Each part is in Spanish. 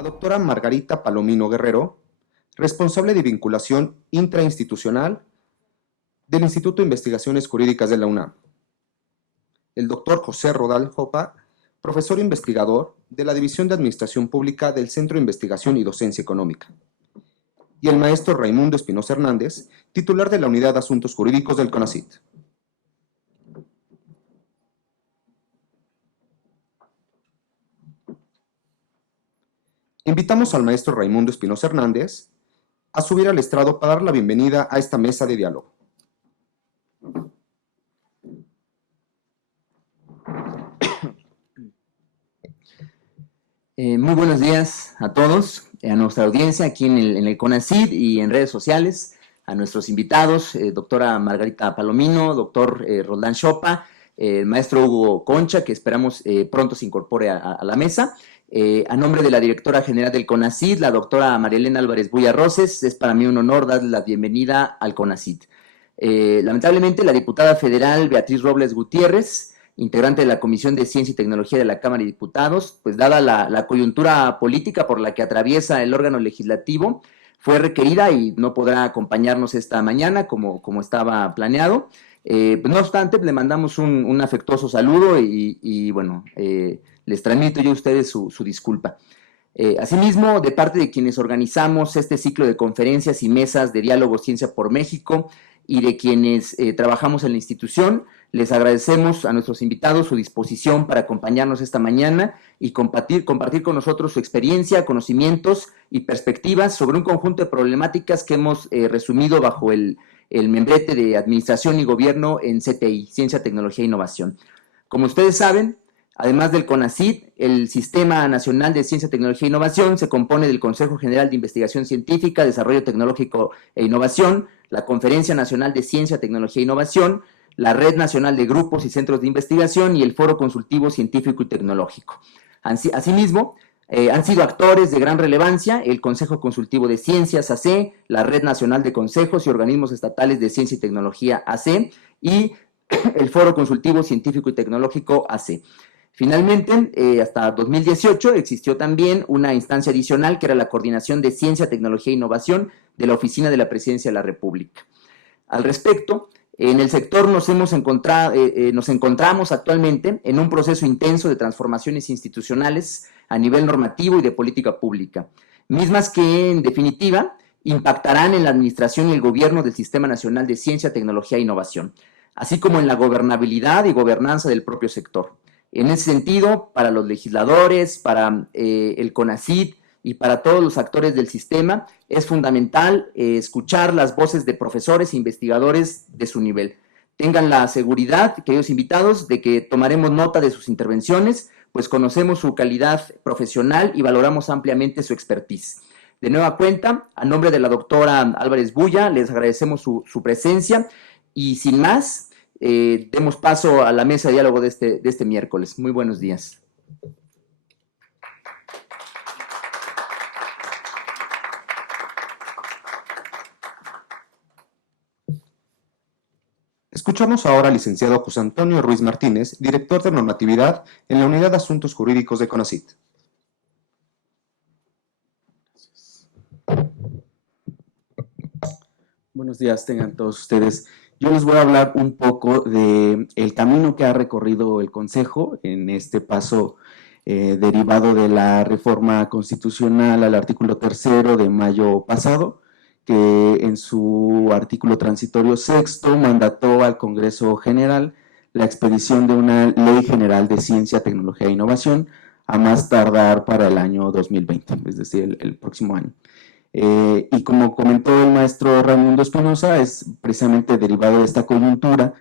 La doctora Margarita Palomino Guerrero, responsable de vinculación intrainstitucional del Instituto de Investigaciones Jurídicas de la UNAM. El doctor José Rodal Jopa, profesor investigador de la División de Administración Pública del Centro de Investigación y Docencia Económica. Y el maestro Raimundo Espinosa Hernández, titular de la Unidad de Asuntos Jurídicos del CONACYT. Invitamos al maestro Raimundo Espinosa Hernández a subir al estrado para dar la bienvenida a esta mesa de diálogo. Muy buenos días a todos, a nuestra audiencia aquí en el CONACYT y en redes sociales, a nuestros invitados, doctora Margarita Palomino, doctor Roldán Jopa, maestro Hugo Concha, que esperamos pronto se incorpore a la mesa. A nombre de la directora general del CONACYT, la doctora María Elena Álvarez Buya Roses, es para mí un honor darle la bienvenida al CONACYT. Lamentablemente, la diputada federal Beatriz Robles Gutiérrez, integrante de la Comisión de Ciencia y Tecnología de la Cámara de Diputados, pues dada la coyuntura política por la que atraviesa el órgano legislativo, fue requerida y no podrá acompañarnos esta mañana como estaba planeado. No obstante, le mandamos un afectuoso saludo y bueno, les transmito yo a ustedes su disculpa. Asimismo, de parte de quienes organizamos este ciclo de conferencias y mesas de diálogo Ciencia por México y de quienes trabajamos en la institución, les agradecemos a nuestros invitados su disposición para acompañarnos esta mañana y compartir con nosotros su experiencia, conocimientos y perspectivas sobre un conjunto de problemáticas que hemos resumido bajo el membrete de Administración y Gobierno en CTI, Ciencia, Tecnología e Innovación. Como ustedes saben, además del CONACYT, el Sistema Nacional de Ciencia, Tecnología e Innovación se compone del Consejo General de Investigación Científica, Desarrollo Tecnológico e Innovación, la Conferencia Nacional de Ciencia, Tecnología e Innovación, la Red Nacional de Grupos y Centros de Investigación y el Foro Consultivo Científico y Tecnológico. Asimismo, han sido actores de gran relevancia el Consejo Consultivo de Ciencias, AC, la Red Nacional de Consejos y Organismos Estatales de Ciencia y Tecnología, AC, y el Foro Consultivo Científico y Tecnológico, AC. Finalmente, hasta 2018 existió también una instancia adicional que era la Coordinación de Ciencia, Tecnología e Innovación de la Oficina de la Presidencia de la República. Al respecto, en el sector nos encontramos actualmente en un proceso intenso de transformaciones institucionales a nivel normativo y de política pública, mismas que, en definitiva, impactarán en la administración y el gobierno del Sistema Nacional de Ciencia, Tecnología e Innovación, así como en la gobernabilidad y gobernanza del propio sector. En ese sentido, para los legisladores, para el CONACYT y para todos los actores del sistema, es fundamental escuchar las voces de profesores e investigadores de su nivel. Tengan la seguridad, queridos invitados, de que tomaremos nota de sus intervenciones, pues conocemos su calidad profesional y valoramos ampliamente su expertise. De nueva cuenta, a nombre de la doctora Álvarez Buya, les agradecemos su presencia y sin más, demos paso a la mesa de diálogo de este miércoles. Muy buenos días. Escuchamos ahora al licenciado José Antonio Ruiz Martínez, director de normatividad en la Unidad de Asuntos Jurídicos de CONACYT. Buenos días, tengan todos ustedes. Yo les voy a hablar un poco del camino que ha recorrido el Consejo en este paso derivado de la reforma constitucional al artículo 3º de mayo pasado, que en su artículo transitorio 6º mandató al Congreso General la expedición de una Ley General de Ciencia, Tecnología e Innovación a más tardar para el año 2020, es decir, el próximo año. Y como comentó el maestro Raimundo Espinosa, es precisamente derivado de esta coyuntura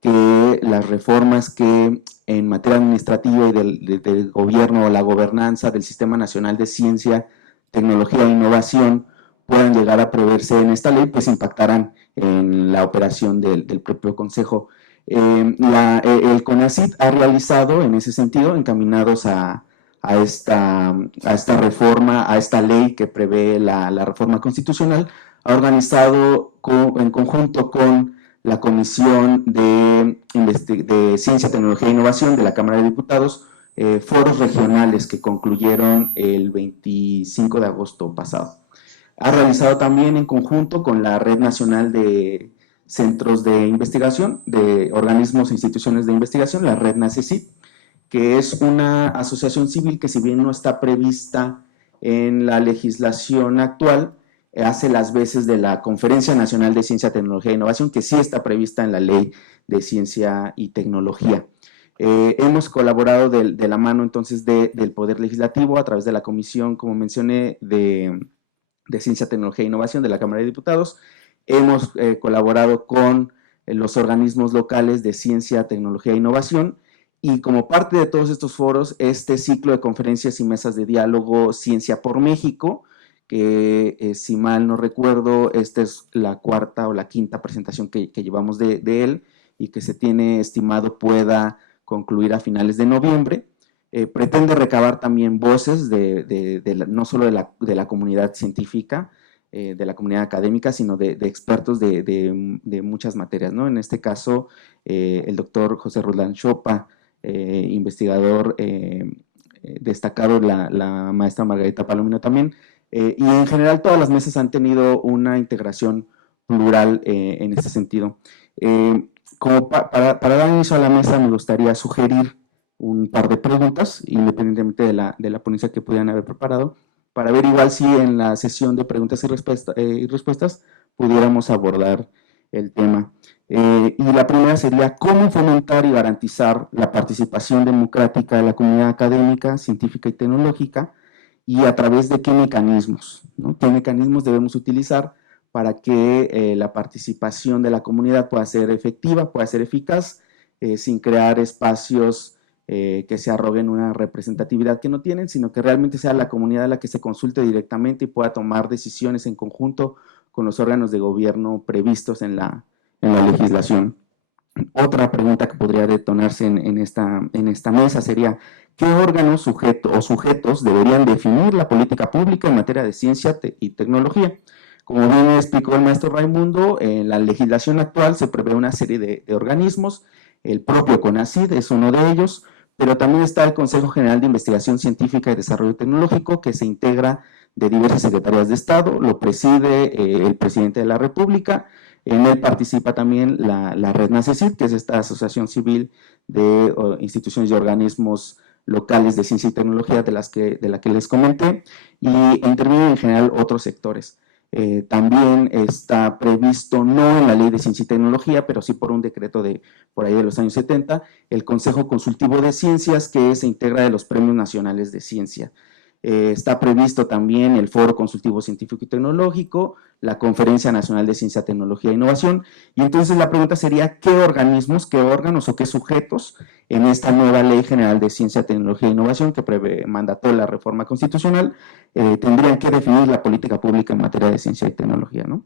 que las reformas que en materia administrativa y del gobierno o la gobernanza del Sistema Nacional de Ciencia, Tecnología e Innovación puedan llegar a preverse en esta ley, pues impactarán en la operación del propio Consejo. El CONACYT ha realizado en ese sentido, encaminados a esta reforma, a esta ley que prevé la reforma constitucional, ha organizado en conjunto con la Comisión de Ciencia, Tecnología e Innovación de la Cámara de Diputados foros regionales que concluyeron el 25 de agosto pasado. Ha realizado también en conjunto con la Red Nacional de Centros de Investigación, de organismos e instituciones de investigación, la Red NACECIT, que es una asociación civil que, si bien no está prevista en la legislación actual, hace las veces de la Conferencia Nacional de Ciencia, Tecnología e Innovación, que sí está prevista en la Ley de Ciencia y Tecnología. Hemos colaborado de la mano entonces del Poder Legislativo a través de la Comisión, como mencioné, de Ciencia, Tecnología e Innovación de la Cámara de Diputados. Hemos colaborado con los organismos locales de Ciencia, Tecnología e Innovación, y como parte de todos estos foros, este ciclo de conferencias y mesas de diálogo Ciencia por México, que si mal no recuerdo, esta es la cuarta o la quinta presentación que llevamos de él, y que se tiene estimado pueda concluir a finales de noviembre. Pretende recabar también voces no solo de la comunidad científica, de la comunidad académica, sino de expertos de muchas materias, ¿no? En este caso, el doctor José Roldán Chopa, investigador destacado, la maestra Margarita Palomino también, y en general todas las mesas han tenido una integración plural en este sentido. Como para dar inicio a la mesa, me gustaría sugerir un par de preguntas, independientemente de la ponencia que pudieran haber preparado, para ver igual si en la sesión de preguntas y respuestas pudiéramos abordar el tema. Y la primera sería, ¿cómo fomentar y garantizar la participación democrática de la comunidad académica, científica y tecnológica, y a través de qué mecanismos, ¿no? ¿Qué mecanismos debemos utilizar para que la participación de la comunidad pueda ser efectiva, pueda ser eficaz, sin crear espacios que se arroguen una representatividad que no tienen, sino que realmente sea la comunidad la que se consulte directamente y pueda tomar decisiones en conjunto con los órganos de gobierno previstos en la legislación? Otra pregunta que podría detonarse en esta mesa sería, ¿qué órganos o sujetos deberían definir la política pública en materia de ciencia y tecnología? Como bien explicó el maestro Raimundo, en la legislación actual se prevé una serie de organismos, el propio CONACYT es uno de ellos, pero también está el Consejo General de Investigación Científica y Desarrollo Tecnológico, que se integra de diversas secretarías de Estado, lo preside el presidente de la República. En él participa también la Red NACECIT, que es esta asociación civil de instituciones y organismos locales de ciencia y tecnología de la que les comenté, y intervienen en general otros sectores. También está previsto, no en la Ley de Ciencia y Tecnología, pero sí por un decreto por ahí de los años 70, el Consejo Consultivo de Ciencias, que se integra de los Premios Nacionales de Ciencia. Está previsto también el Foro Consultivo Científico y Tecnológico, la Conferencia Nacional de Ciencia, Tecnología e Innovación, y entonces la pregunta sería, ¿qué organismos, qué órganos o qué sujetos en esta nueva Ley General de Ciencia, Tecnología e Innovación que mandató la reforma constitucional tendrían que definir la política pública en materia de ciencia y tecnología, ¿no?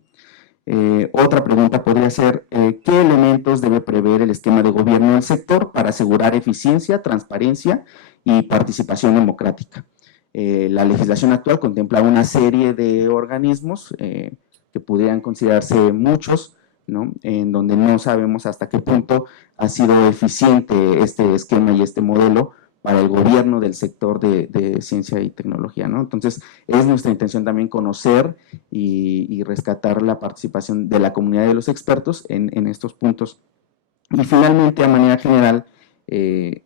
Otra pregunta podría ser, ¿qué elementos debe prever el esquema de gobierno del sector para asegurar eficiencia, transparencia y participación democrática? La legislación actual contempla una serie de organismos que pudieran considerarse muchos, ¿no? En donde no sabemos hasta qué punto ha sido eficiente este esquema y este modelo para el gobierno del sector de ciencia y tecnología, ¿no? Entonces, es nuestra intención también conocer y rescatar la participación de la comunidad de los expertos en estos puntos. Y finalmente, a manera general,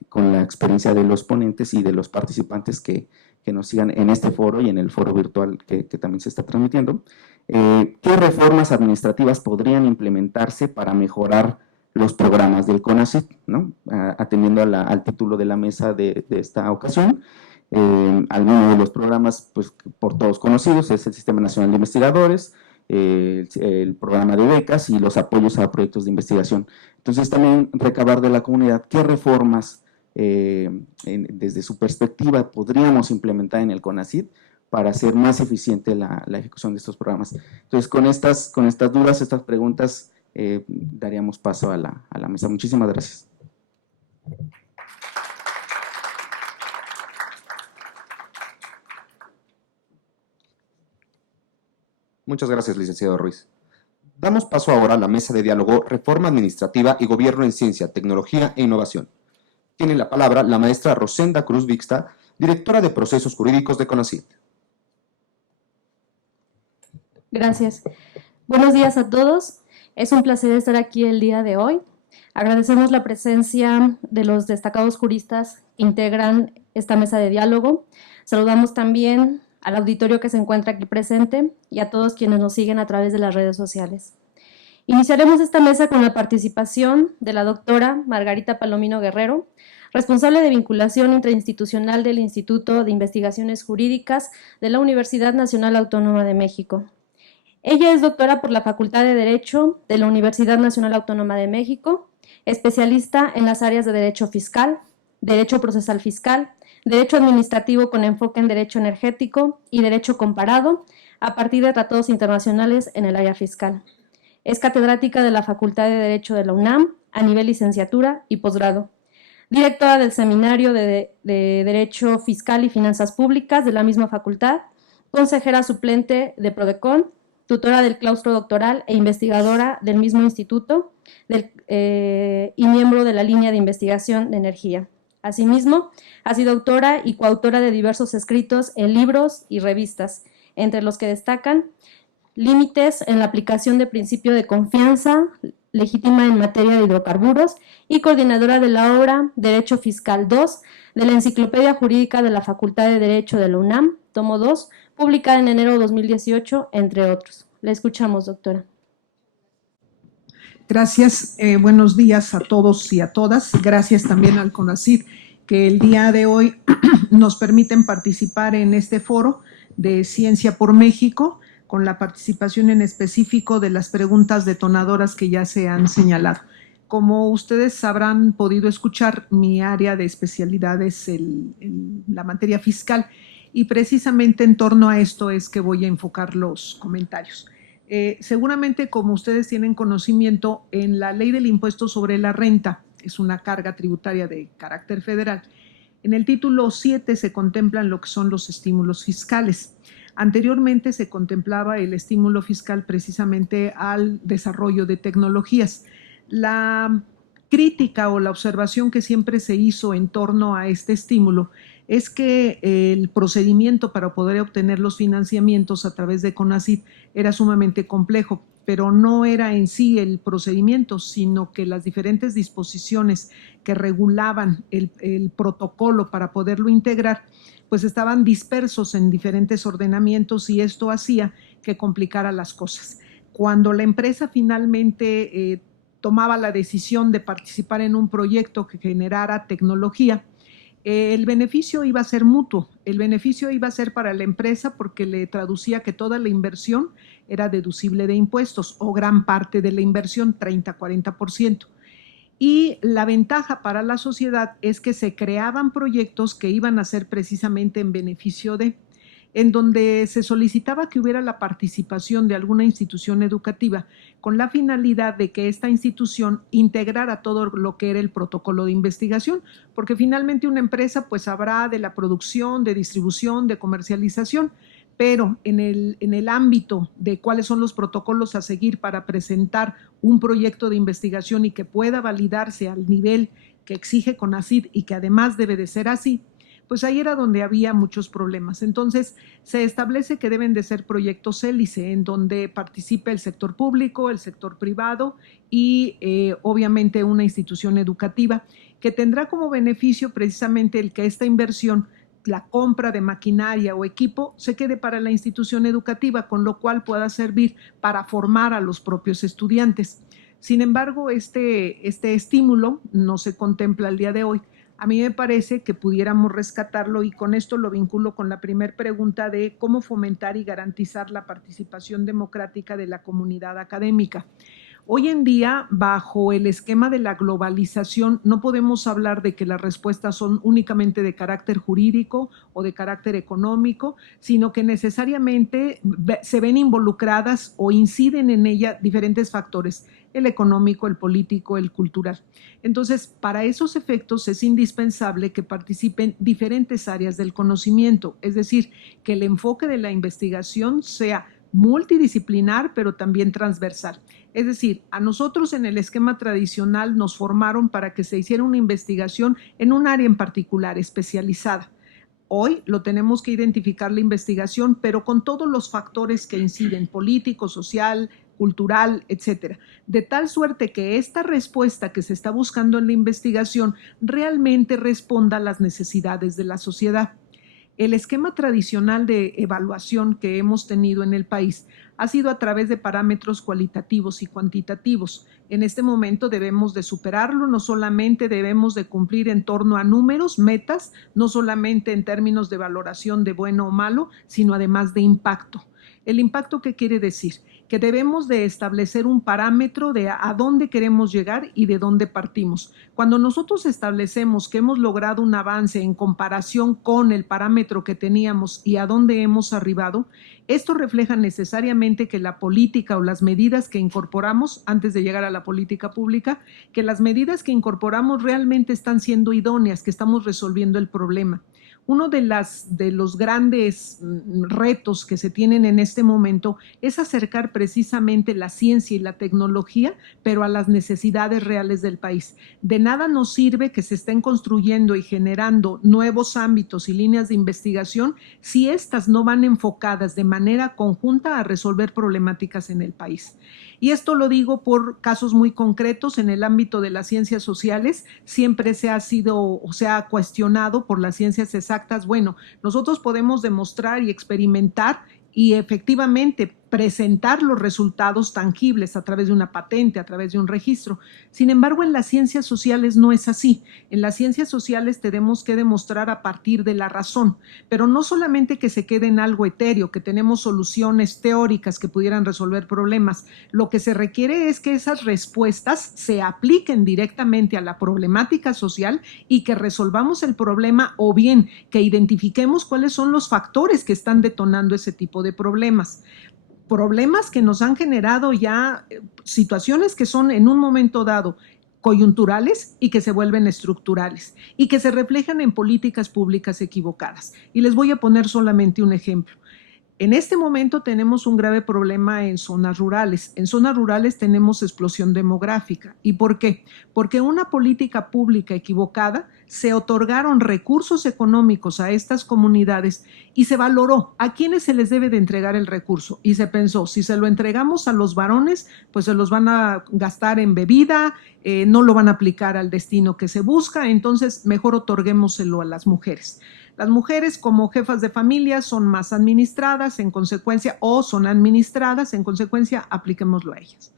con la experiencia de los ponentes y de los participantes que nos sigan en este foro y en el foro virtual que también se está transmitiendo, ¿qué reformas administrativas podrían implementarse para mejorar los programas del CONACYT, ¿no? Atendiendo al título de la mesa de esta ocasión? Algunos de los programas, pues por todos conocidos, es el Sistema Nacional de Investigadores, el programa de becas y los apoyos a proyectos de investigación. Entonces, también recabar de la comunidad qué reformas desde su perspectiva podríamos implementar en el CONACYT para hacer más eficiente la ejecución de estos programas. Entonces, con estas dudas, estas preguntas, daríamos paso a la mesa. Muchísimas gracias. Muchas gracias, licenciado Ruiz. Damos paso ahora a la mesa de diálogo Reforma Administrativa y Gobierno en Ciencia, Tecnología e Innovación. Tiene la palabra la maestra Rosenda Cruz Vixta, directora de Procesos Jurídicos de CONACYT. Gracias. Buenos días a todos. Es un placer estar aquí el día de hoy. Agradecemos la presencia de los destacados juristas que integran esta mesa de diálogo. Saludamos también al auditorio que se encuentra aquí presente y a todos quienes nos siguen a través de las redes sociales. Iniciaremos esta mesa con la participación de la doctora Margarita Palomino Guerrero, responsable de vinculación interinstitucional del Instituto de Investigaciones Jurídicas de la Universidad Nacional Autónoma de México. Ella es doctora por la Facultad de Derecho de la Universidad Nacional Autónoma de México, especialista en las áreas de Derecho Fiscal, Derecho Procesal Fiscal, Derecho Administrativo con enfoque en Derecho Energético y Derecho Comparado a partir de tratados internacionales en el área fiscal. Es catedrática de la Facultad de Derecho de la UNAM a nivel licenciatura y posgrado. Directora del Seminario de Derecho Fiscal y Finanzas Públicas de la misma facultad, consejera suplente de PRODECON, tutora del claustro doctoral e investigadora del mismo instituto y miembro de la línea de investigación de energía. Asimismo, ha sido autora y coautora de diversos escritos en libros y revistas, entre los que destacan Límites en la aplicación del principio de confianza legítima en materia de hidrocarburos y coordinadora de la obra Derecho Fiscal 2 de la Enciclopedia Jurídica de la Facultad de Derecho de la UNAM, tomo 2, publicada en enero de 2018, entre otros. La escuchamos, doctora. Gracias, buenos días a todos y a todas. Gracias también al CONACYT, que el día de hoy nos permiten participar en este foro de Ciencia por México, con la participación en específico de las preguntas detonadoras que ya se han señalado. Como ustedes habrán podido escuchar, mi área de especialidad es la materia fiscal y precisamente en torno a esto es que voy a enfocar los comentarios. Seguramente, como ustedes tienen conocimiento, en la Ley del Impuesto sobre la Renta, es una carga tributaria de carácter federal, en el título 7 se contemplan lo que son los estímulos fiscales. Anteriormente se contemplaba el estímulo fiscal precisamente al desarrollo de tecnologías. La crítica o la observación que siempre se hizo en torno a este estímulo es que el procedimiento para poder obtener los financiamientos a través de CONACYT era sumamente complejo, pero no era en sí el procedimiento, sino que las diferentes disposiciones que regulaban el protocolo para poderlo integrar pues estaban dispersos en diferentes ordenamientos y esto hacía que complicara las cosas. Cuando la empresa finalmente tomaba la decisión de participar en un proyecto que generara tecnología, el beneficio iba a ser mutuo, el beneficio iba a ser para la empresa porque le traducía que toda la inversión era deducible de impuestos o gran parte de la inversión, 30-40%. Y la ventaja para la sociedad es que se creaban proyectos que iban a ser precisamente en beneficio en donde se solicitaba que hubiera la participación de alguna institución educativa con la finalidad de que esta institución integrara todo lo que era el protocolo de investigación, porque finalmente una empresa pues habrá de la producción, de distribución, de comercialización, pero en el ámbito de cuáles son los protocolos a seguir para presentar un proyecto de investigación y que pueda validarse al nivel que exige CONACYT y que además debe de ser así, pues ahí era donde había muchos problemas. Entonces, se establece que deben de ser proyectos hélice, en donde participe el sector público, el sector privado y obviamente una institución educativa que tendrá como beneficio precisamente el que esta inversión, la compra de maquinaria o equipo, se quede para la institución educativa, con lo cual pueda servir para formar a los propios estudiantes. Sin embargo, este estímulo no se contempla el día de hoy. A mí me parece que pudiéramos rescatarlo y con esto lo vinculo con la primera pregunta de cómo fomentar y garantizar la participación democrática de la comunidad académica. Hoy en día, bajo el esquema de la globalización, no podemos hablar de que las respuestas son únicamente de carácter jurídico o de carácter económico, sino que necesariamente se ven involucradas o inciden en ella diferentes factores, el económico, el político, el cultural. Entonces, para esos efectos es indispensable que participen diferentes áreas del conocimiento, es decir, que el enfoque de la investigación sea multidisciplinar, pero también transversal. Es decir, a nosotros en el esquema tradicional nos formaron para que se hiciera una investigación en un área en particular, especializada. Hoy lo tenemos que identificar la investigación, pero con todos los factores que inciden, político, social, cultural, etcétera, de tal suerte que esta respuesta que se está buscando en la investigación realmente responda a las necesidades de la sociedad. El esquema tradicional de evaluación que hemos tenido en el país ha sido a través de parámetros cualitativos y cuantitativos. En este momento debemos de superarlo, no solamente debemos de cumplir en torno a números, metas, no solamente en términos de valoración de bueno o malo, sino además de impacto. ¿El impacto qué quiere decir? Que debemos de establecer un parámetro de a dónde queremos llegar y de dónde partimos. Cuando nosotros establecemos que hemos logrado un avance en comparación con el parámetro que teníamos y a dónde hemos arribado, esto refleja necesariamente que la política o las medidas que incorporamos antes de llegar a la política pública, que las medidas que incorporamos realmente están siendo idóneas, que estamos resolviendo el problema. Uno de los grandes retos que se tienen en este momento es acercar precisamente la ciencia y la tecnología, pero a las necesidades reales del país. De nada nos sirve que se estén construyendo y generando nuevos ámbitos y líneas de investigación si éstas no van enfocadas de manera conjunta a resolver problemáticas en el país. Y esto lo digo por casos muy concretos. En el ámbito de las ciencias sociales siempre se ha cuestionado por las ciencias exactas. Bueno, nosotros podemos demostrar y experimentar y efectivamente presentar los resultados tangibles a través de una patente, a través de un registro. Sin embargo, en las ciencias sociales no es así. En las ciencias sociales tenemos que demostrar a partir de la razón, pero no solamente que se quede en algo etéreo, que tenemos soluciones teóricas que pudieran resolver problemas. Lo que se requiere es que esas respuestas se apliquen directamente a la problemática social y que resolvamos el problema, o bien que identifiquemos cuáles son los factores que están detonando ese tipo de problemas. Problemas que nos han generado ya situaciones que son en un momento dado coyunturales y que se vuelven estructurales y que se reflejan en políticas públicas equivocadas. Y les voy a poner solamente un ejemplo. En este momento tenemos un grave problema en zonas rurales. En zonas rurales tenemos explosión demográfica. ¿Y por qué? Porque una política pública equivocada, se otorgaron recursos económicos a estas comunidades y se valoró a quiénes se les debe de entregar el recurso. Y se pensó, si se lo entregamos a los varones, pues se los van a gastar en bebida, no lo van a aplicar al destino que se busca, entonces mejor otorguémoselo a las mujeres. Las mujeres como jefas de familia son más administradas, en consecuencia, o son administradas, en consecuencia, apliquémoslo a ellas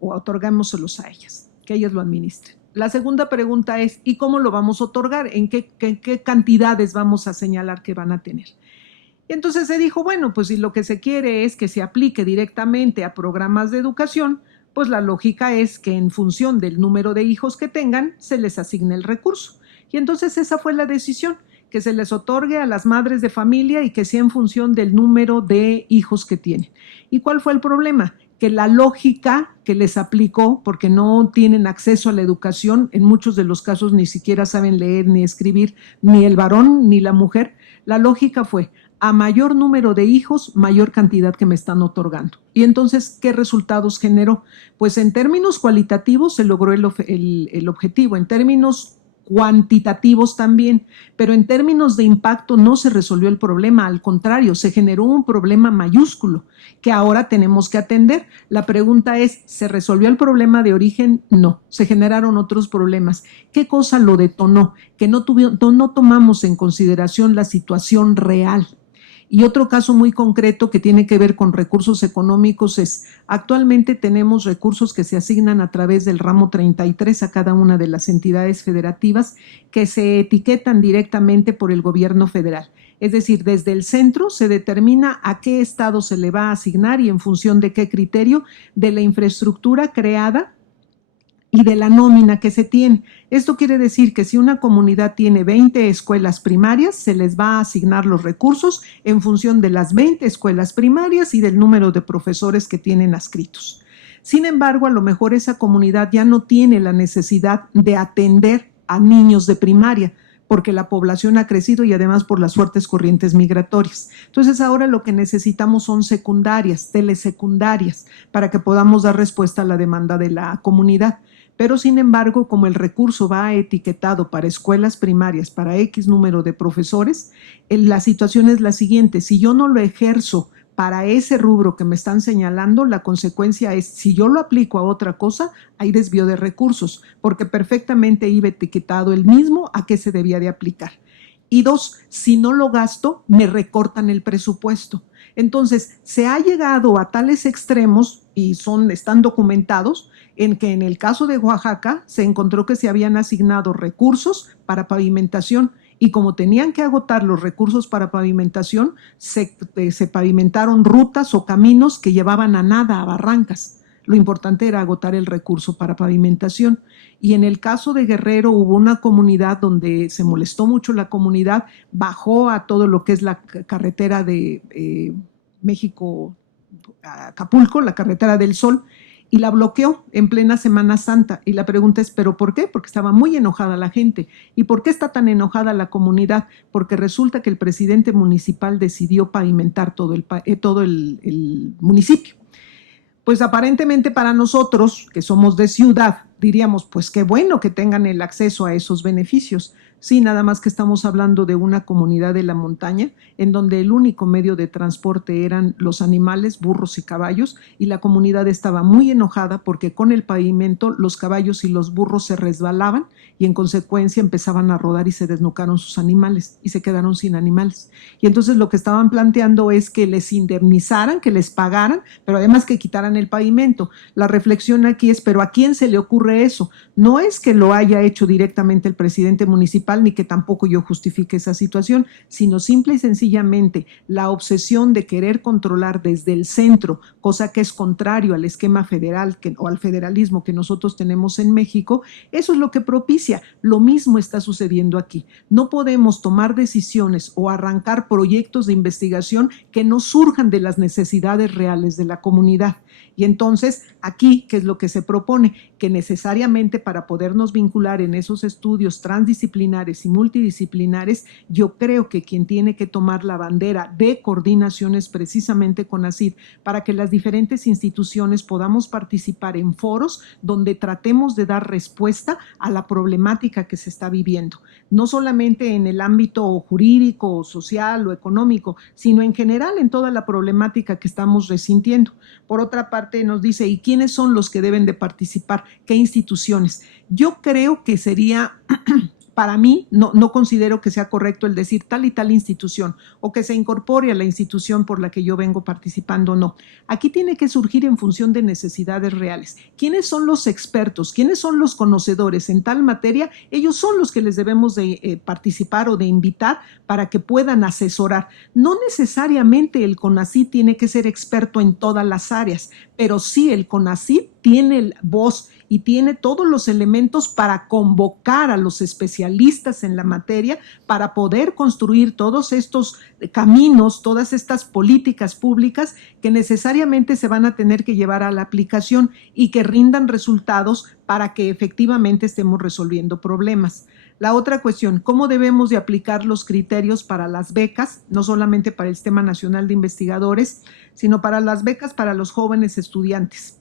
o otorgámoselos a ellas, que ellas lo administren. La segunda pregunta es, ¿y cómo lo vamos a otorgar? ¿En qué cantidades vamos a señalar que van a tener? Y entonces se dijo, bueno, pues si lo que se quiere es que se aplique directamente a programas de educación, pues la lógica es que en función del número de hijos que tengan, se les asigne el recurso. Y entonces esa fue la decisión, que se les otorgue a las madres de familia y que sea en función del número de hijos que tienen. ¿Y cuál fue el problema? Que la lógica que les aplicó, porque no tienen acceso a la educación, en muchos de los casos ni siquiera saben leer ni escribir, ni el varón ni la mujer, la lógica fue, a mayor número de hijos, mayor cantidad que me están otorgando. Y entonces, ¿qué resultados generó? Pues en términos cualitativos se logró el objetivo, en términos cuantitativos también, pero en términos de impacto no se resolvió el problema, al contrario, se generó un problema mayúsculo que ahora tenemos que atender. La pregunta es, ¿se resolvió el problema de origen? No, se generaron otros problemas. ¿Qué cosa lo detonó? Que no tomamos en consideración la situación real. Y otro caso muy concreto que tiene que ver con recursos económicos es, actualmente tenemos recursos que se asignan a través del ramo 33 a cada una de las entidades federativas que se etiquetan directamente por el gobierno federal. Es decir, desde el centro se determina a qué estado se le va a asignar y en función de qué criterio, de la infraestructura creada y de la nómina que se tiene. Esto quiere decir que si una comunidad tiene 20 escuelas primarias, se les va a asignar los recursos en función de las 20 escuelas primarias y del número de profesores que tienen adscritos. Sin embargo, a lo mejor esa comunidad ya no tiene la necesidad de atender a niños de primaria, porque la población ha crecido y además por las fuertes corrientes migratorias. Entonces ahora lo que necesitamos son secundarias, telesecundarias, para que podamos dar respuesta a la demanda de la comunidad. Pero sin embargo, como el recurso va etiquetado para escuelas primarias, para X número de profesores, la situación es la siguiente: si yo no lo ejerzo para ese rubro que me están señalando, la consecuencia es, si yo lo aplico a otra cosa, hay desvío de recursos, porque perfectamente iba etiquetado el mismo a qué se debía de aplicar. Y dos, si no lo gasto, me recortan el presupuesto. Entonces, se ha llegado a tales extremos, y están documentados, en que en el caso de Oaxaca se encontró que se habían asignado recursos para pavimentación, y como tenían que agotar los recursos para pavimentación, se pavimentaron rutas o caminos que llevaban a nada, a barrancas. Lo importante era agotar el recurso para pavimentación. Y en el caso de Guerrero hubo una comunidad donde se molestó mucho la comunidad, bajó a todo lo que es la carretera de México a Acapulco, la carretera del Sol, y la bloqueó en plena Semana Santa. Y la pregunta es, ¿pero por qué? Porque estaba muy enojada la gente. ¿Y por qué está tan enojada la comunidad? Porque resulta que el presidente municipal decidió pavimentar todo el municipio. Pues aparentemente para nosotros, que somos de ciudad, diríamos, pues qué bueno que tengan el acceso a esos beneficios. Sí, nada más que estamos hablando de una comunidad de la montaña en donde el único medio de transporte eran los animales, burros y caballos, y la comunidad estaba muy enojada porque con el pavimento los caballos y los burros se resbalaban y en consecuencia empezaban a rodar y se desnucaron sus animales y se quedaron sin animales. Y entonces lo que estaban planteando es que les indemnizaran, que les pagaran, pero además que quitaran el pavimento. La reflexión aquí es, ¿pero a quién se le ocurre eso? No es que lo haya hecho directamente el presidente municipal, ni que tampoco yo justifique esa situación, sino simple y sencillamente la obsesión de querer controlar desde el centro, cosa que es contrario al esquema federal o al federalismo que nosotros tenemos en México. Eso es lo que propicia. Lo mismo está sucediendo aquí. No podemos tomar decisiones o arrancar proyectos de investigación que no surjan de las necesidades reales de la comunidad. Y entonces, aquí, ¿qué es lo que se propone? Que necesariamente para podernos vincular en esos estudios transdisciplinares y multidisciplinares, yo creo que quien tiene que tomar la bandera de coordinación es precisamente CONACYT, para que las diferentes instituciones podamos participar en foros donde tratemos de dar respuesta a la problemática que se está viviendo. No solamente en el ámbito jurídico, social o económico, sino en general en toda la problemática que estamos resintiendo. Por otra parte, nos dice, ¿y quiénes son los que deben de participar? ¿Qué instituciones? Yo creo que sería, para mí, no considero que sea correcto el decir tal y tal institución o que se incorpore a la institución por la que yo vengo participando, no. Aquí tiene que surgir en función de necesidades reales. ¿Quiénes son los expertos? ¿Quiénes son los conocedores en tal materia? Ellos son los que les debemos de participar o de invitar para que puedan asesorar. No necesariamente el CONACYT tiene que ser experto en todas las áreas, pero sí el CONACYT tiene voz y tiene todos los elementos para convocar a los especialistas en la materia para poder construir todos estos caminos, todas estas políticas públicas que necesariamente se van a tener que llevar a la aplicación y que rindan resultados para que efectivamente estemos resolviendo problemas. La otra cuestión, ¿cómo debemos de aplicar los criterios para las becas, no solamente para el Sistema Nacional de Investigadores, sino para las becas para los jóvenes estudiantes?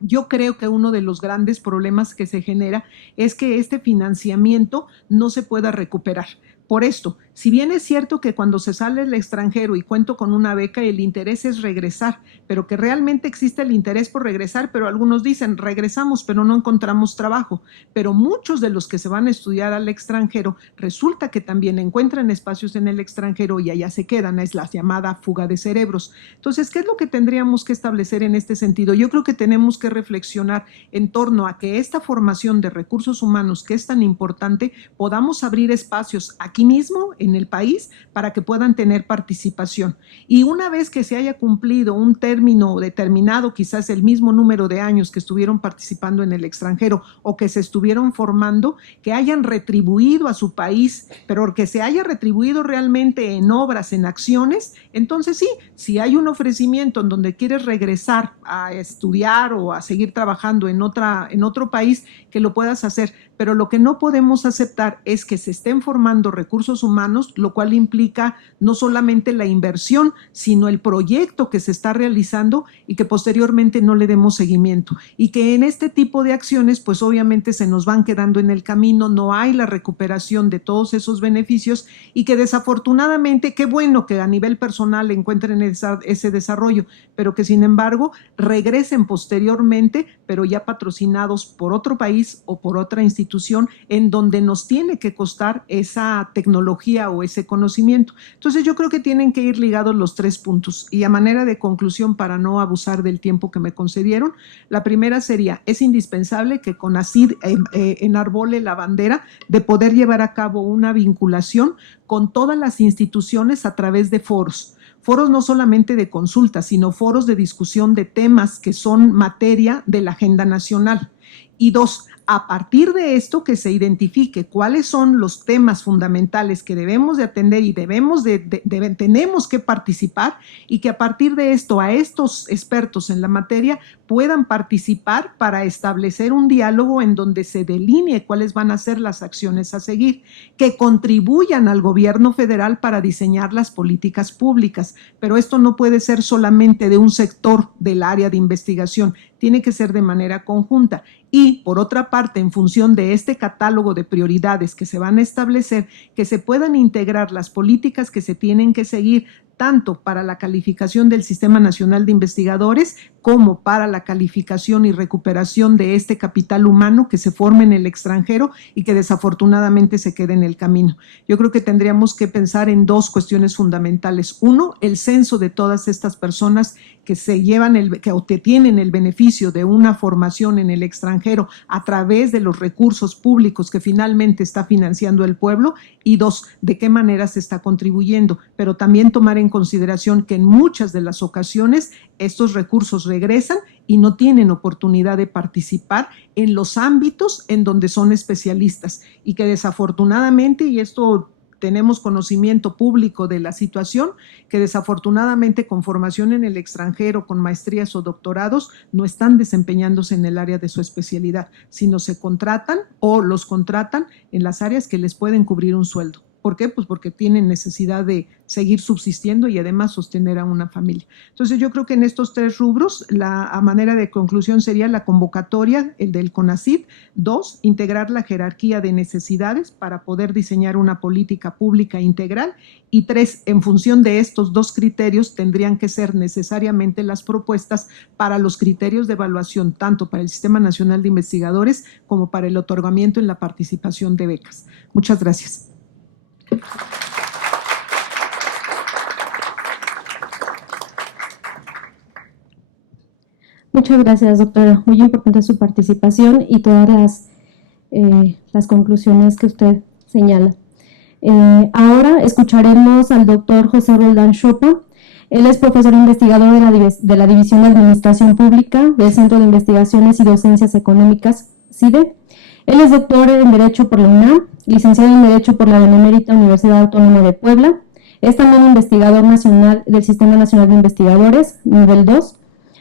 Yo creo que uno de los grandes problemas que se genera es que este financiamiento no se pueda recuperar. Por esto, si bien es cierto que cuando se sale al extranjero y cuento con una beca, el interés es regresar, pero que realmente existe el interés por regresar, pero algunos dicen, regresamos, pero no encontramos trabajo. Pero muchos de los que se van a estudiar al extranjero, resulta que también encuentran espacios en el extranjero y allá se quedan, es la llamada fuga de cerebros. Entonces, ¿qué es lo que tendríamos que establecer en este sentido? Yo creo que tenemos que reflexionar en torno a que esta formación de recursos humanos, que es tan importante, podamos abrir espacios aquí mismo en el país para que puedan tener participación. Y una vez que se haya cumplido un término determinado, quizás el mismo número de años que estuvieron participando en el extranjero o que se estuvieron formando, que hayan retribuido a su país, pero que se haya retribuido realmente en obras, en acciones, entonces sí, si hay un ofrecimiento en donde quieres regresar a estudiar o a seguir trabajando en otro país, que lo puedas hacer, pero lo que no podemos aceptar es que se estén formando recursos humanos, lo cual implica no solamente la inversión, sino el proyecto que se está realizando y que posteriormente no le demos seguimiento. Y que en este tipo de acciones, pues obviamente se nos van quedando en el camino, no hay la recuperación de todos esos beneficios y que desafortunadamente, qué bueno que a nivel personal encuentren ese desarrollo, pero que sin embargo regresen posteriormente, pero ya patrocinados por otro país o por otra institución en donde nos tiene que costar esa tecnología o ese conocimiento. Entonces yo creo que tienen que ir ligados los 3 puntos. Y a manera de conclusión, para no abusar del tiempo que me concedieron, la primera sería, es indispensable que CONACYT enarbole la bandera de poder llevar a cabo una vinculación con todas las instituciones a través de foros. Foros no solamente de consulta, sino foros de discusión de temas que son materia de la agenda nacional. Y 2, a partir de esto que se identifique cuáles son los temas fundamentales que debemos de atender y tenemos que participar, y que a partir de esto a estos expertos en la materia puedan participar para establecer un diálogo en donde se delinee cuáles van a ser las acciones a seguir, que contribuyan al gobierno federal para diseñar las políticas públicas. Pero esto no puede ser solamente de un sector del área de investigación, tiene que ser de manera conjunta. Y, por otra parte, en función de este catálogo de prioridades que se van a establecer, que se puedan integrar las políticas que se tienen que seguir tanto para la calificación del Sistema Nacional de Investigadores como para la calificación y recuperación de este capital humano que se forma en el extranjero y que desafortunadamente se queda en el camino. Yo creo que tendríamos que pensar en 2 cuestiones fundamentales. 1, el censo de todas estas personas que se llevan que tienen el beneficio de una formación en el extranjero a través de los recursos públicos que finalmente está financiando el pueblo, y 2, de qué manera se está contribuyendo, pero también tomar en consideración que en muchas de las ocasiones estos recursos regresan y no tienen oportunidad de participar en los ámbitos en donde son especialistas, y que desafortunadamente, y esto tenemos conocimiento público de la situación, que desafortunadamente con formación en el extranjero, con maestrías o doctorados, no están desempeñándose en el área de su especialidad, sino se contratan o los contratan en las áreas que les pueden cubrir un sueldo. ¿Por qué? Pues porque tienen necesidad de seguir subsistiendo y además sostener a una familia. Entonces yo creo que en estos 3 rubros, a manera de conclusión sería la convocatoria, el del CONACYT. 2, integrar la jerarquía de necesidades para poder diseñar una política pública integral. Y 3, en función de estos 2 criterios tendrían que ser necesariamente las propuestas para los criterios de evaluación, tanto para el Sistema Nacional de Investigadores como para el otorgamiento en la participación de becas. Muchas gracias. Muchas gracias, doctora. Muy importante su participación y todas las conclusiones que usted señala. Ahora escucharemos al doctor José Roldán Chopa. Él es profesor investigador de la División de Administración Pública del Centro de Investigaciones y Docencias Económicas, CIDE. Él es doctor en Derecho por la UNAM, licenciado en Derecho por la Benemérita Universidad Autónoma de Puebla. Es también investigador nacional del Sistema Nacional de Investigadores, nivel 2.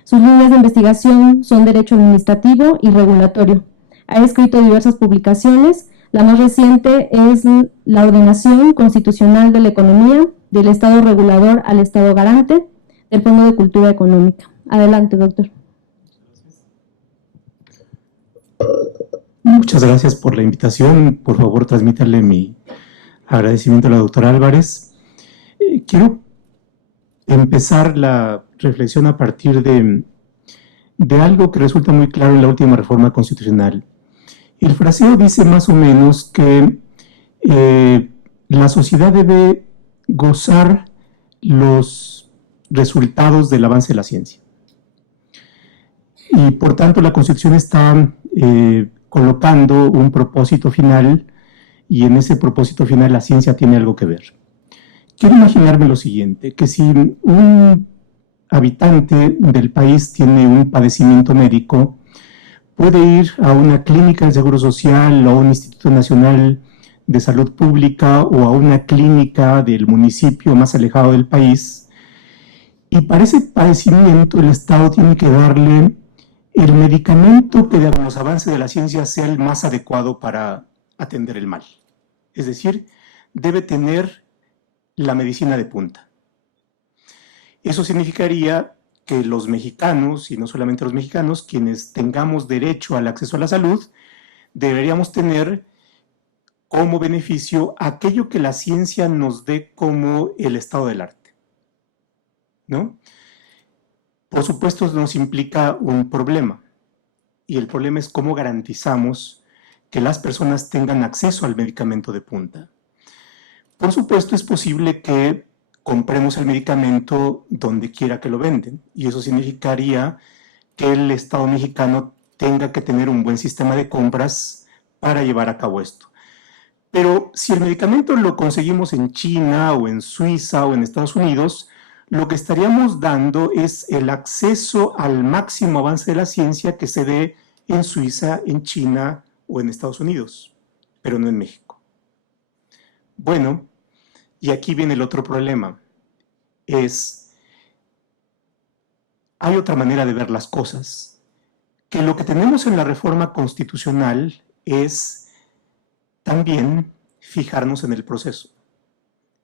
Sus líneas de investigación son Derecho Administrativo y Regulatorio. Ha escrito diversas publicaciones. La más reciente es La ordenación constitucional de la economía, del Estado regulador al Estado garante, del Fondo de Cultura Económica. Adelante, doctor. Muchas gracias por la invitación. Por favor, transmítanle mi agradecimiento a la doctora Álvarez. Quiero empezar la reflexión a partir de algo que resulta muy claro en la última reforma constitucional. El fraseo dice más o menos que la sociedad debe gozar los resultados del avance de la ciencia. Y por tanto la Constitución está colocando un propósito final, y en ese propósito final la ciencia tiene algo que ver. Quiero imaginarme lo siguiente, que si un habitante del país tiene un padecimiento médico, puede ir a una clínica del Seguro Social o a un Instituto Nacional de Salud Pública o a una clínica del municipio más alejado del país, y para ese padecimiento el Estado tiene que darle el medicamento que con los avances de la ciencia sea el más adecuado para atender el mal. Es decir, debe tener la medicina de punta. Eso significaría que los mexicanos, y no solamente los mexicanos, quienes tengamos derecho al acceso a la salud, deberíamos tener como beneficio aquello que la ciencia nos dé como el estado del arte, ¿no? Por supuesto, nos implica un problema, y el problema es cómo garantizamos que las personas tengan acceso al medicamento de punta. Por supuesto, es posible que compremos el medicamento donde quiera que lo venden, y eso significaría que el Estado mexicano tenga que tener un buen sistema de compras para llevar a cabo esto. Pero si el medicamento lo conseguimos en China o en Suiza o en Estados Unidos, lo que estaríamos dando es el acceso al máximo avance de la ciencia que se dé en Suiza, en China o en Estados Unidos, pero no en México. Bueno, y aquí viene el otro problema, hay otra manera de ver las cosas, que lo que tenemos en la reforma constitucional es también fijarnos en el proceso.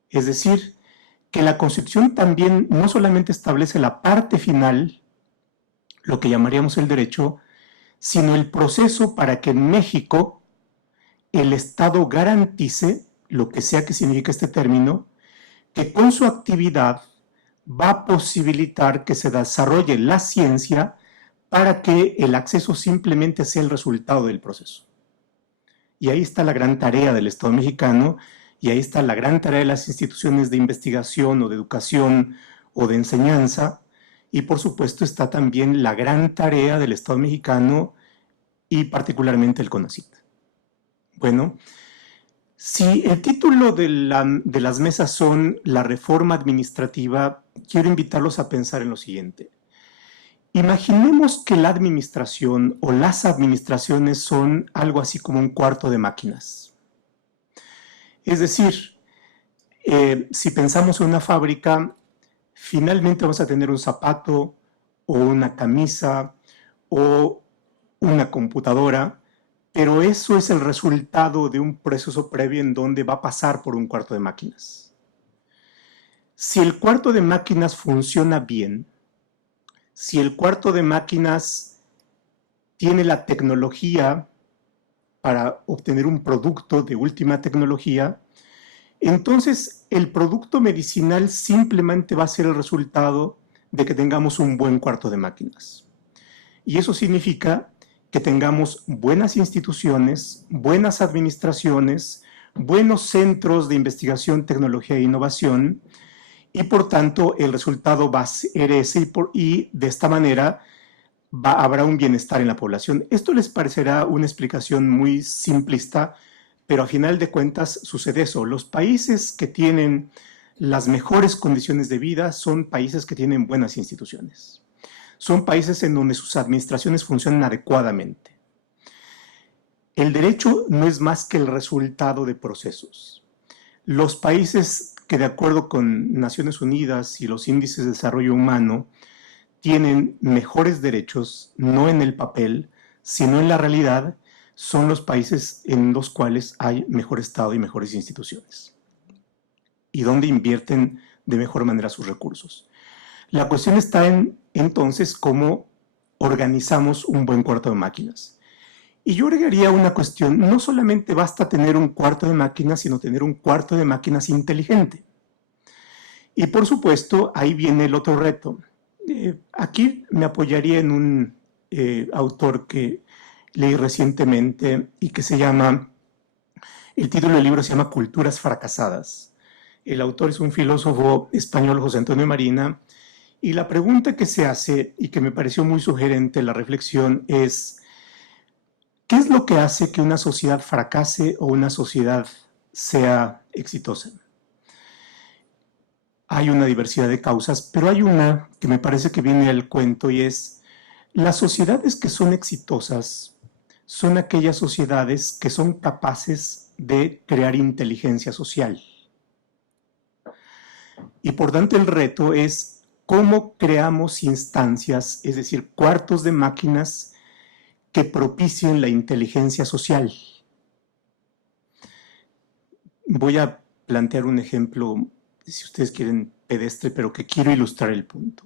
Es decir, que la Constitución también no solamente establece la parte final, lo que llamaríamos el derecho, sino el proceso para que en México el Estado garantice, lo que sea que signifique este término, que con su actividad va a posibilitar que se desarrolle la ciencia para que el acceso simplemente sea el resultado del proceso. Y ahí está la gran tarea del Estado mexicano, y ahí está la gran tarea de las instituciones de investigación o de educación o de enseñanza, y por supuesto está también la gran tarea del Estado mexicano y particularmente el CONACYT. Bueno, si el título de las mesas son la reforma administrativa, quiero invitarlos a pensar en lo siguiente. Imaginemos que la administración o las administraciones son algo así como un cuarto de máquinas. Es decir, si pensamos en una fábrica, finalmente vamos a tener un zapato o una camisa o una computadora, pero eso es el resultado de un proceso previo en donde va a pasar por un cuarto de máquinas. Si el cuarto de máquinas funciona bien, si el cuarto de máquinas tiene la tecnología para obtener un producto de última tecnología, entonces el producto medicinal simplemente va a ser el resultado de que tengamos un buen cuarto de máquinas. Y eso significa que tengamos buenas instituciones, buenas administraciones, buenos centros de investigación, tecnología e innovación, y por tanto el resultado va a ser ese, y de esta manera habrá un bienestar en la población. Esto les parecerá una explicación muy simplista, pero a final de cuentas sucede eso. Los países que tienen las mejores condiciones de vida son países que tienen buenas instituciones. Son países en donde sus administraciones funcionan adecuadamente. El derecho no es más que el resultado de procesos. Los países que, de acuerdo con Naciones Unidas y los índices de desarrollo humano, tienen mejores derechos, no en el papel, sino en la realidad, son los países en los cuales hay mejor Estado y mejores instituciones, y donde invierten de mejor manera sus recursos. La cuestión está entonces, cómo organizamos un buen cuarto de máquinas. Y yo agregaría una cuestión: no solamente basta tener un cuarto de máquinas, sino tener un cuarto de máquinas inteligente. Y por supuesto, ahí viene el otro reto. Aquí me apoyaría en un autor que leí recientemente y que se llama, el título del libro se llama Culturas fracasadas. El autor es un filósofo español, José Antonio Marina, y la pregunta que se hace, y que me pareció muy sugerente la reflexión, es: ¿qué es lo que hace que una sociedad fracase o una sociedad sea exitosa? Hay una diversidad de causas, pero hay una que me parece que viene al cuento, y es: las sociedades que son exitosas son aquellas sociedades que son capaces de crear inteligencia social. Y por tanto el reto es cómo creamos instancias, es decir, cuartos de máquinas que propicien la inteligencia social. Voy a plantear un ejemplo, si ustedes quieren, pedestre, pero que quiero ilustrar el punto.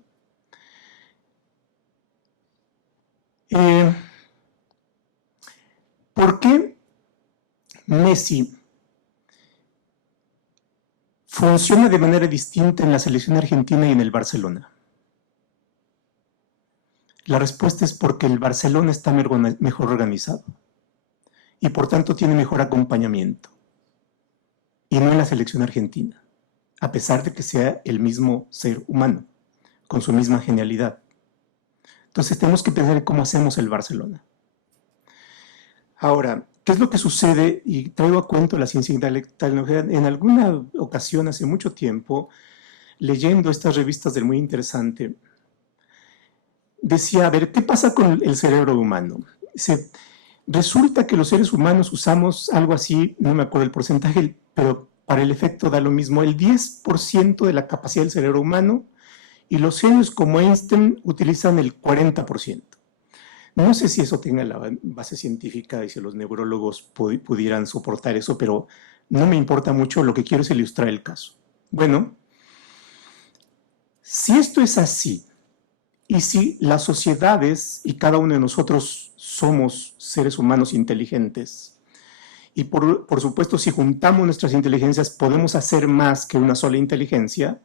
¿Por qué Messi funciona de manera distinta en la selección argentina y en el Barcelona? La respuesta es porque el Barcelona está mejor organizado y por tanto tiene mejor acompañamiento, y no en la selección argentina, a pesar de que sea el mismo ser humano, con su misma genialidad. Entonces tenemos que pensar en cómo hacemos el Barcelona. Ahora, ¿qué es lo que sucede? Y traigo a cuento la ciencia y la tecnología. En alguna ocasión, hace mucho tiempo, leyendo estas revistas del Muy Interesante, decía, a ver, ¿qué pasa con el cerebro humano? Resulta que los seres humanos usamos algo así, no me acuerdo el porcentaje, pero para el efecto da lo mismo, el 10% de la capacidad del cerebro humano, y los genios como Einstein utilizan el 40%. No sé si eso tenga la base científica y si los neurólogos pudieran soportar eso, pero no me importa mucho, lo que quiero es ilustrar el caso. Bueno, si esto es así, y si las sociedades y cada uno de nosotros somos seres humanos inteligentes, y por supuesto si juntamos nuestras inteligencias podemos hacer más que una sola inteligencia,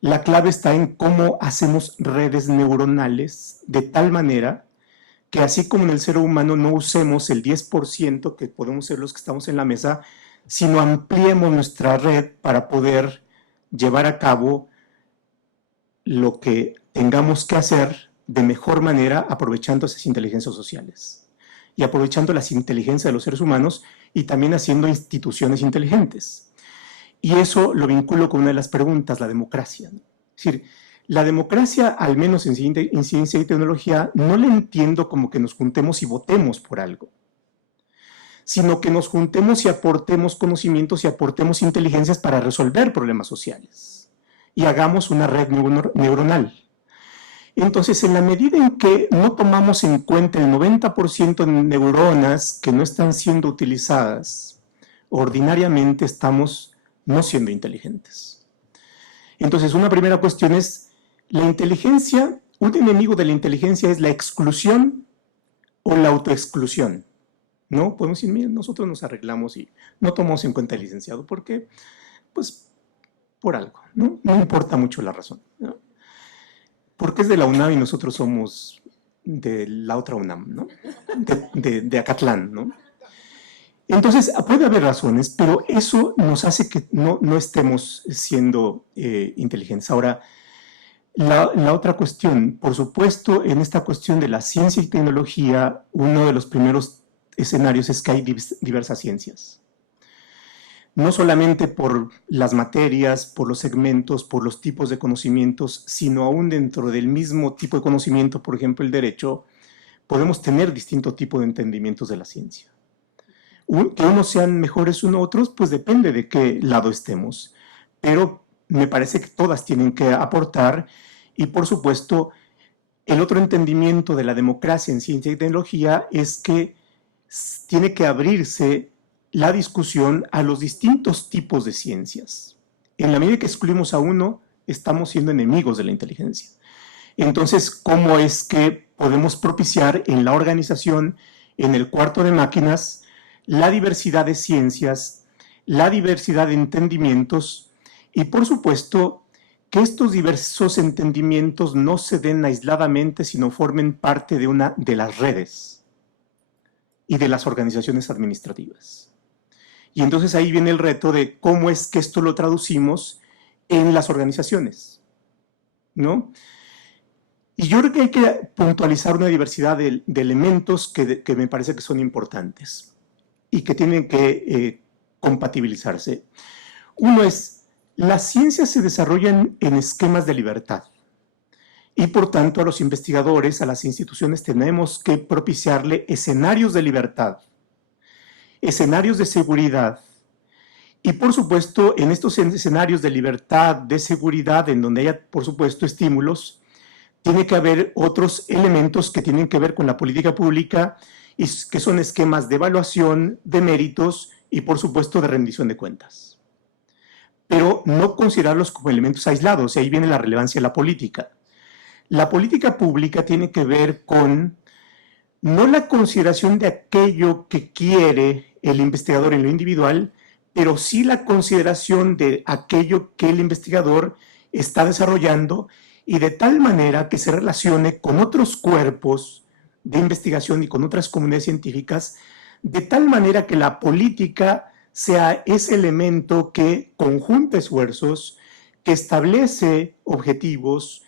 la clave está en cómo hacemos redes neuronales de tal manera que así como en el ser humano no usemos el 10% que podemos ser los que estamos en la mesa, sino ampliemos nuestra red para poder llevar a cabo lo que tengamos que hacer de mejor manera aprovechando esas inteligencias sociales y aprovechando las inteligencias de los seres humanos y también haciendo instituciones inteligentes. Y eso lo vinculo con una de las preguntas, la democracia, ¿no? Es decir, la democracia, al menos en ciencia y tecnología, no la entiendo como que nos juntemos y votemos por algo, sino que nos juntemos y aportemos conocimientos y aportemos inteligencias para resolver problemas sociales y hagamos una red neuronal. Entonces, en la medida en que no tomamos en cuenta el 90% de neuronas que no están siendo utilizadas, ordinariamente estamos no siendo inteligentes. Entonces, una primera cuestión es, la inteligencia, un enemigo de la inteligencia es la exclusión o la autoexclusión, ¿no? Podemos decir, miren, nosotros nos arreglamos y no tomamos en cuenta el licenciado, ¿por qué? Pues por algo, ¿no? No importa mucho la razón, ¿no? Porque es de la UNAM y nosotros somos de la otra UNAM, ¿no? De Acatlán, ¿no? Entonces, puede haber razones, pero eso nos hace que no estemos siendo inteligentes. Ahora, la otra cuestión, por supuesto, en esta cuestión de la ciencia y tecnología, uno de los primeros escenarios es que hay diversas ciencias. No solamente por las materias, por los segmentos, por los tipos de conocimientos, sino aún dentro del mismo tipo de conocimiento, por ejemplo, el derecho, podemos tener distinto tipo de entendimientos de la ciencia. Que unos sean mejores uno otros, pues depende de qué lado estemos, pero me parece que todas tienen que aportar y, por supuesto, el otro entendimiento de la democracia en ciencia y tecnología es que tiene que abrirse la discusión a los distintos tipos de ciencias. En la medida que excluimos a uno, estamos siendo enemigos de la inteligencia. Entonces, ¿cómo es que podemos propiciar en la organización, en el cuarto de máquinas, la diversidad de ciencias, la diversidad de entendimientos y, por supuesto, que estos diversos entendimientos no se den aisladamente, sino formen parte de una de las redes y de las organizaciones administrativas? Y entonces ahí viene el reto de cómo es que esto lo traducimos en las organizaciones, ¿no? Y yo creo que hay que puntualizar una diversidad de elementos que me parece que son importantes y que tienen que compatibilizarse. Uno es, las ciencias se desarrollan en esquemas de libertad y por tanto a los investigadores, a las instituciones tenemos que propiciarle escenarios de libertad, escenarios de seguridad Y por supuesto, en estos escenarios de libertad, de seguridad, en donde haya, por supuesto, estímulos, tiene que haber otros elementos que tienen que ver con la política pública y que son esquemas de evaluación, de méritos y, por supuesto, de rendición de cuentas. Pero no considerarlos como elementos aislados, y ahí viene la relevancia de la política. La política pública tiene que ver con no la consideración de aquello que quiere el investigador en lo individual, pero sí la consideración de aquello que el investigador está desarrollando y de tal manera que se relacione con otros cuerpos de investigación y con otras comunidades científicas, de tal manera que la política sea ese elemento que conjunta esfuerzos, que establece objetivos,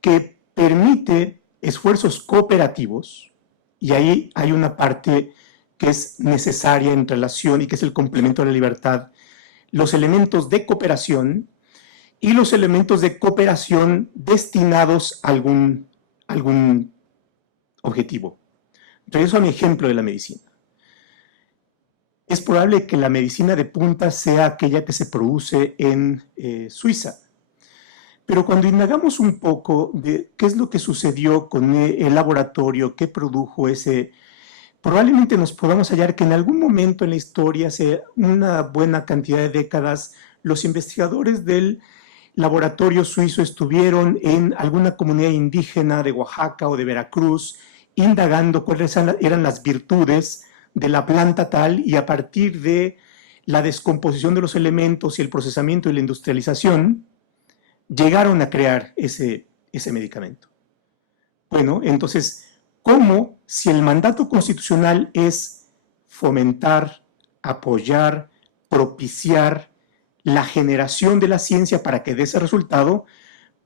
que permite esfuerzos cooperativos, y ahí hay una parte que es necesaria en relación y que es el complemento de la libertad, los elementos de cooperación y los elementos de cooperación destinados a algún objetivo. Regreso a mi ejemplo de la medicina. Es probable que la medicina de punta sea aquella que se produce en Suiza. Pero cuando indagamos un poco de qué es lo que sucedió con el laboratorio que produjo ese, probablemente nos podamos hallar que en algún momento en la historia, hace una buena cantidad de décadas, los investigadores del laboratorio suizo estuvieron en alguna comunidad indígena de Oaxaca o de Veracruz, indagando cuáles eran las virtudes de la planta tal, y a partir de la descomposición de los elementos y el procesamiento y la industrialización, llegaron a crear ese medicamento. Bueno, entonces, ¿cómo, si el mandato constitucional es fomentar, apoyar, propiciar la generación de la ciencia para que dé ese resultado,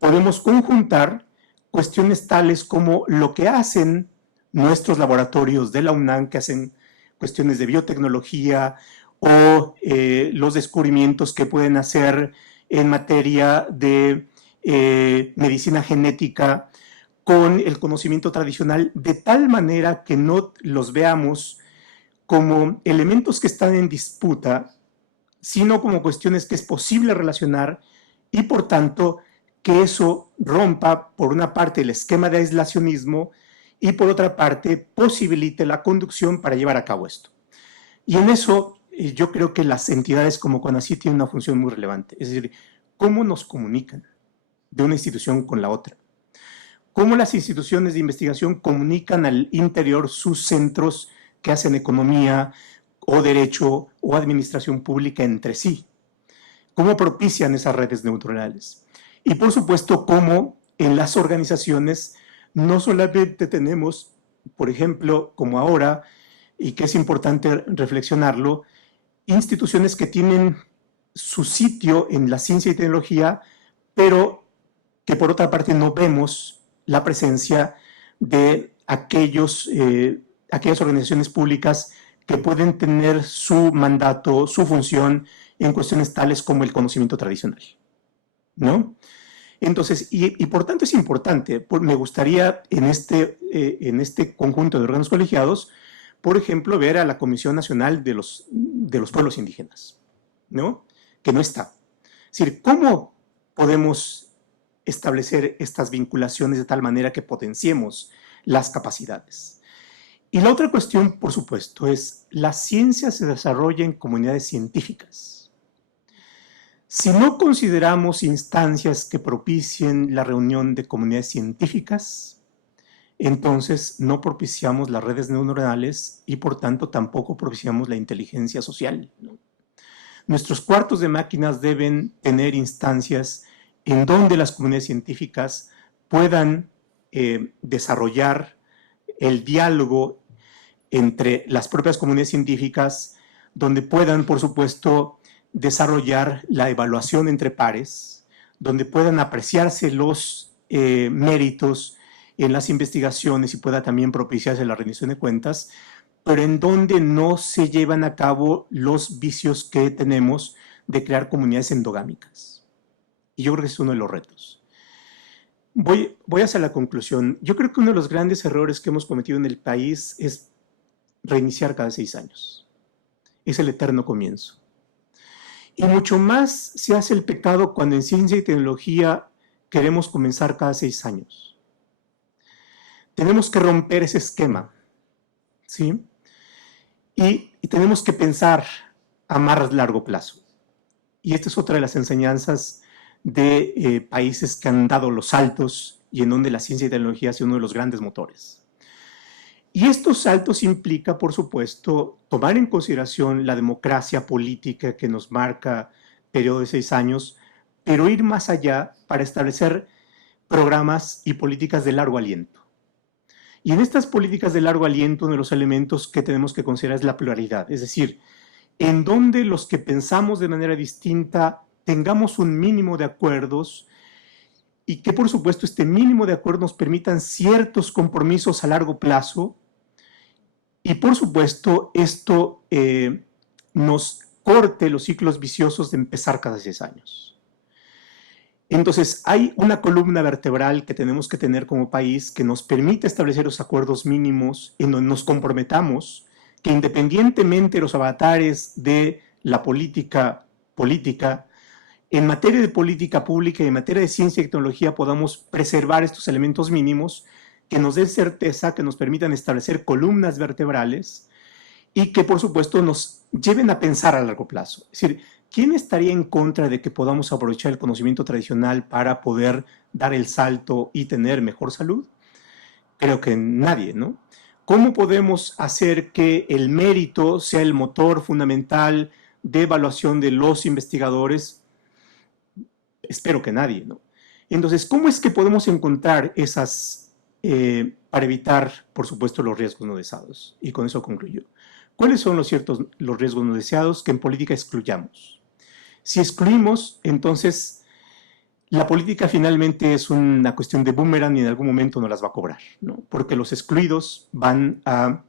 podemos conjuntar cuestiones tales como lo que hacen nuestros laboratorios de la UNAM, que hacen cuestiones de biotecnología, o los descubrimientos que pueden hacer en materia de medicina genética con el conocimiento tradicional, de tal manera que no los veamos como elementos que están en disputa, sino como cuestiones que es posible relacionar, y por tanto que eso rompa por una parte el esquema de aislacionismo y por otra parte posibilite la conducción para llevar a cabo esto. Y en eso yo creo que las entidades como CONACYT tienen una función muy relevante, es decir, cómo nos comunican de una institución con la otra, cómo las instituciones de investigación comunican al interior sus centros que hacen economía o derecho o administración pública entre sí, cómo propician esas redes neuronales. Y por supuesto, cómo en las organizaciones no solamente tenemos, por ejemplo, como ahora, y que es importante reflexionarlo, instituciones que tienen su sitio en la ciencia y tecnología, pero que por otra parte no vemos la presencia de aquellas organizaciones públicas que pueden tener su mandato, su función en cuestiones tales como el conocimiento tradicional, ¿no? Entonces, y por tanto es importante, me gustaría en este conjunto de órganos colegiados, por ejemplo, ver a la Comisión Nacional de los Pueblos Indígenas, ¿no? Que no está. Es decir, ¿cómo podemos establecer estas vinculaciones de tal manera que potenciemos las capacidades? Y la otra cuestión, por supuesto, es la ciencia se desarrolla en comunidades científicas. Si no consideramos instancias que propicien la reunión de comunidades científicas, entonces no propiciamos las redes neuronales y por tanto tampoco propiciamos la inteligencia social, ¿no? Nuestros cuartos de máquinas deben tener instancias en donde las comunidades científicas puedan desarrollar el diálogo entre las propias comunidades científicas, donde puedan, por supuesto, desarrollar la evaluación entre pares, donde puedan apreciarse los méritos en las investigaciones y pueda también propiciarse la rendición de cuentas, pero en donde no se llevan a cabo los vicios que tenemos de crear comunidades endogámicas. Y yo creo que es uno de los retos. Voy hacia la conclusión. Yo creo que uno de los grandes errores que hemos cometido en el país es reiniciar cada 6 años. Es el eterno comienzo. Y mucho más se hace el pecado cuando en ciencia y tecnología queremos comenzar cada 6 años. Tenemos que romper ese esquema, ¿sí? Y tenemos que pensar a más largo plazo. Y esta es otra de las enseñanzas de países que han dado los saltos y en donde la ciencia y tecnología ha sido uno de los grandes motores. Y estos saltos implica, por supuesto, tomar en consideración la democracia política que nos marca periodo de 6 años, pero ir más allá para establecer programas y políticas de largo aliento. Y en estas políticas de largo aliento, uno de los elementos que tenemos que considerar es la pluralidad, es decir, en donde los que pensamos de manera distinta tengamos un mínimo de acuerdos y que, por supuesto, este mínimo de acuerdos nos permitan ciertos compromisos a largo plazo y, por supuesto, esto nos corte los ciclos viciosos de empezar cada 6 años. Entonces, hay una columna vertebral que tenemos que tener como país que nos permite establecer los acuerdos mínimos en donde nos comprometamos que independientemente de los avatares de la política, en materia de política pública y en materia de ciencia y tecnología podamos preservar estos elementos mínimos que nos den certeza, que nos permitan establecer columnas vertebrales y que, por supuesto, nos lleven a pensar a largo plazo. Es decir, ¿quién estaría en contra de que podamos aprovechar el conocimiento tradicional para poder dar el salto y tener mejor salud? Creo que nadie, ¿no? ¿Cómo podemos hacer que el mérito sea el motor fundamental de evaluación de los investigadores? Espero que nadie, ¿no? Entonces, ¿cómo es que podemos encontrar esas, para evitar, por supuesto, los riesgos no deseados? Y con eso concluyo. ¿Cuáles son los riesgos no deseados que en política excluyamos? Si excluimos, entonces la política finalmente es una cuestión de boomerang y en algún momento no las va a cobrar, ¿no? Porque los excluidos van a,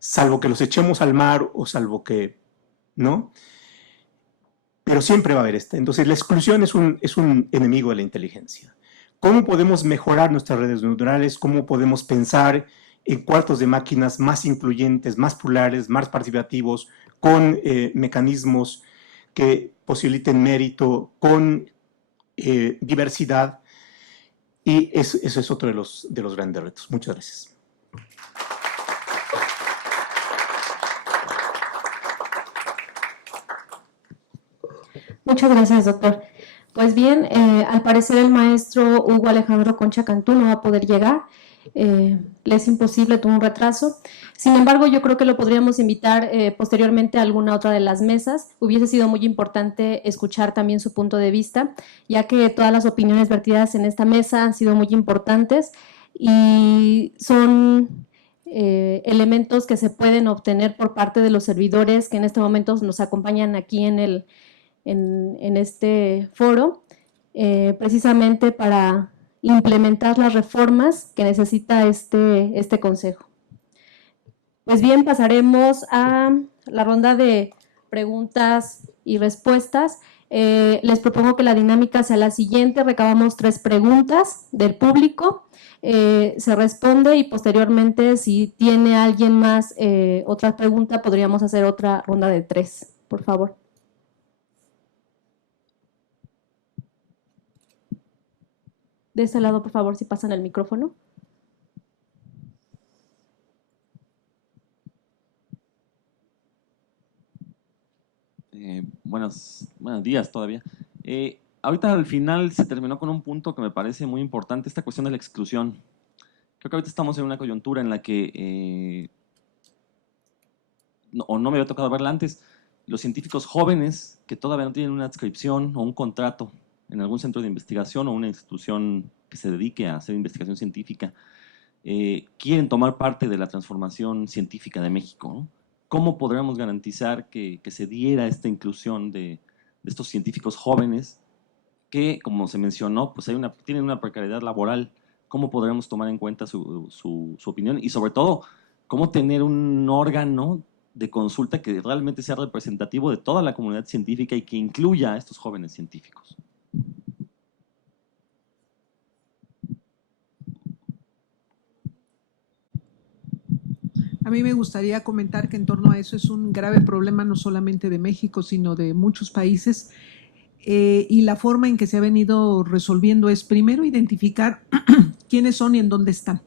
salvo que los echemos al mar o salvo que, ¿no? Pero siempre va a haber esta. Entonces la exclusión es un enemigo de la inteligencia. ¿Cómo podemos mejorar nuestras redes neuronales? ¿Cómo podemos pensar en cuartos de máquinas más incluyentes, más plurales, más participativos, con mecanismos que posibiliten mérito, con diversidad? Y eso es otro de los grandes retos. Muchas gracias. Muchas gracias, doctor. Pues bien, al parecer el maestro Hugo Alejandro Concha Cantú no va a poder llegar. Le es imposible, tuvo un retraso. Sin embargo, yo creo que lo podríamos invitar posteriormente a alguna otra de las mesas. Hubiese sido muy importante escuchar también su punto de vista, ya que todas las opiniones vertidas en esta mesa han sido muy importantes y son elementos que se pueden obtener por parte de los servidores que en este momento nos acompañan aquí en este foro, precisamente para implementar las reformas que necesita este consejo. Pues bien, pasaremos a la ronda de preguntas y respuestas. Les propongo que la dinámica sea la siguiente: recabamos 3 preguntas del público, se responde y posteriormente, si tiene alguien más otra pregunta, podríamos hacer otra ronda de 3, por favor. De ese lado, por favor, si pasan el micrófono. Buenos días todavía. Ahorita al final se terminó con un punto que me parece muy importante, esta cuestión de la exclusión. Creo que ahorita estamos en una coyuntura en la que, no me había tocado verla antes, los científicos jóvenes que todavía no tienen una adscripción o un contrato en algún centro de investigación o una institución que se dedique a hacer investigación científica, quieren tomar parte de la transformación científica de México, ¿no? ¿Cómo podríamos garantizar que se diera esta inclusión de estos científicos jóvenes que, como se mencionó, pues tienen una precariedad laboral? ¿Cómo podríamos tomar en cuenta su opinión? Y sobre todo, ¿cómo tener un órgano de consulta que realmente sea representativo de toda la comunidad científica y que incluya a estos jóvenes científicos? A mí me gustaría comentar que en torno a eso es un grave problema no solamente de México, sino de muchos países. Y la forma en que se ha venido resolviendo es primero identificar quiénes son y en dónde están.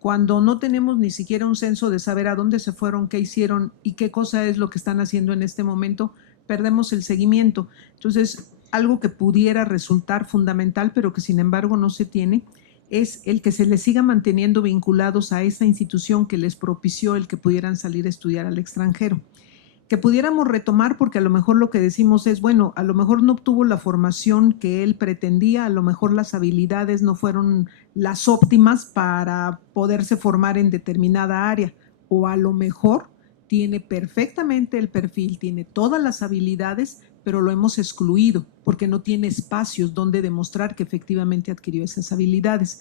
Cuando no tenemos ni siquiera un censo de saber a dónde se fueron, qué hicieron y qué cosa es lo que están haciendo en este momento, perdemos el seguimiento. Entonces, algo que pudiera resultar fundamental, pero que sin embargo no se tiene, es el que se les siga manteniendo vinculados a esta institución que les propició el que pudieran salir a estudiar al extranjero. Que pudiéramos retomar, porque a lo mejor lo que decimos es, bueno, a lo mejor no obtuvo la formación que él pretendía, a lo mejor las habilidades no fueron las óptimas para poderse formar en determinada área, o a lo mejor tiene perfectamente el perfil, tiene todas las habilidades, pero lo hemos excluido porque no tiene espacios donde demostrar que efectivamente adquirió esas habilidades.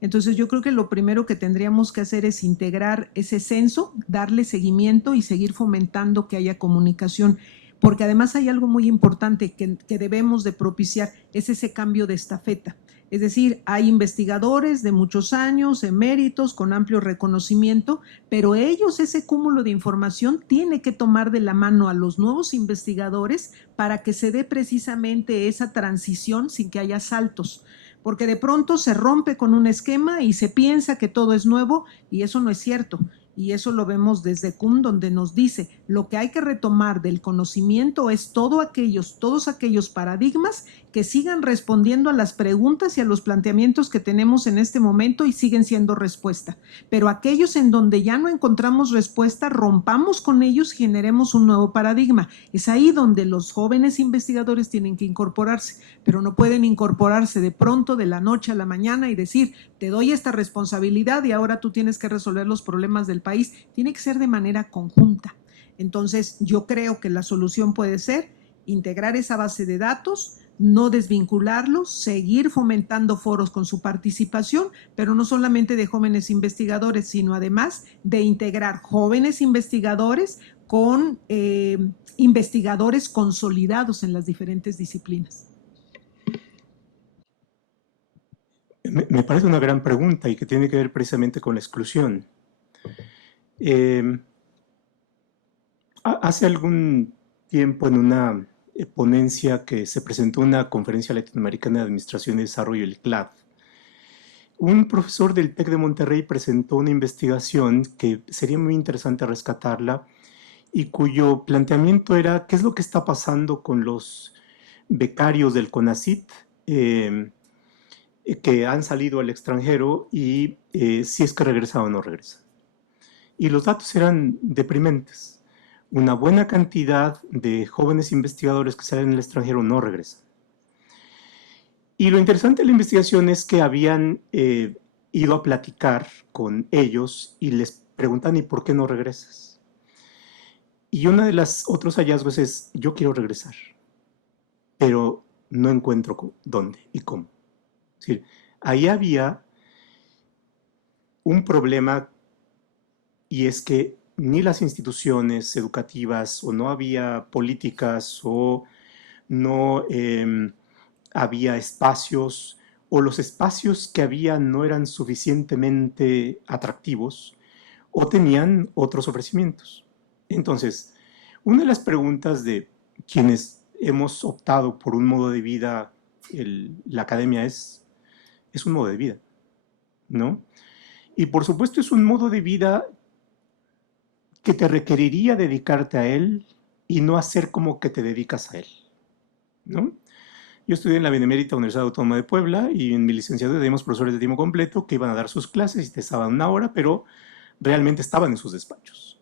Entonces yo creo que lo primero que tendríamos que hacer es integrar ese censo, darle seguimiento y seguir fomentando que haya comunicación, porque además hay algo muy importante que debemos de propiciar, es ese cambio de estafeta. Es decir, hay investigadores de muchos años, eméritos, con amplio reconocimiento, pero ellos, ese cúmulo de información, tiene que tomar de la mano a los nuevos investigadores para que se dé precisamente esa transición sin que haya saltos. Porque de pronto se rompe con un esquema y se piensa que todo es nuevo y eso no es cierto. Y eso lo vemos desde Kuhn, donde nos dice lo que hay que retomar del conocimiento es todos aquellos paradigmas que sigan respondiendo a las preguntas y a los planteamientos que tenemos en este momento y siguen siendo respuesta. Pero aquellos en donde ya no encontramos respuesta, rompamos con ellos y generemos un nuevo paradigma. Es ahí donde los jóvenes investigadores tienen que incorporarse, pero no pueden incorporarse de pronto de la noche a la mañana y decir, te doy esta responsabilidad y ahora tú tienes que resolver los problemas del país. Tiene que ser de manera conjunta. Entonces, yo creo que la solución puede ser integrar esa base de datos, no desvincularlos, seguir fomentando foros con su participación, pero no solamente de jóvenes investigadores, sino además de integrar jóvenes investigadores con investigadores consolidados en las diferentes disciplinas. Me parece una gran pregunta y que tiene que ver precisamente con la exclusión. Hace algún tiempo en una ponencia que se presentó en una conferencia latinoamericana de Administración y Desarrollo, el CLAD, un profesor del TEC de Monterrey presentó una investigación que sería muy interesante rescatarla y cuyo planteamiento era qué es lo que está pasando con los becarios del CONACYT que han salido al extranjero y si es que regresan o no regresan. Y los datos eran deprimentes. Una buena cantidad de jóvenes investigadores que salen al extranjero no regresan. Y lo interesante de la investigación es que habían ido a platicar con ellos y les preguntan, ¿y por qué no regresas? Y uno de los otros hallazgos es, yo quiero regresar, pero no encuentro dónde y cómo. Es decir, ahí había un problema y es que ni las instituciones educativas o no había políticas o no había espacios o los espacios que había no eran suficientemente atractivos o tenían otros ofrecimientos. Entonces, una de las preguntas de quienes hemos optado por un modo de vida, la academia es un modo de vida, ¿no? Y por supuesto es un modo de vida que te requeriría dedicarte a él y no hacer como que te dedicas a él, ¿no? Yo estudié en la Benemérita Universidad Autónoma de Puebla y en mi licenciatura teníamos profesores de tiempo completo que iban a dar sus clases y te estaban una hora, pero realmente estaban en sus despachos.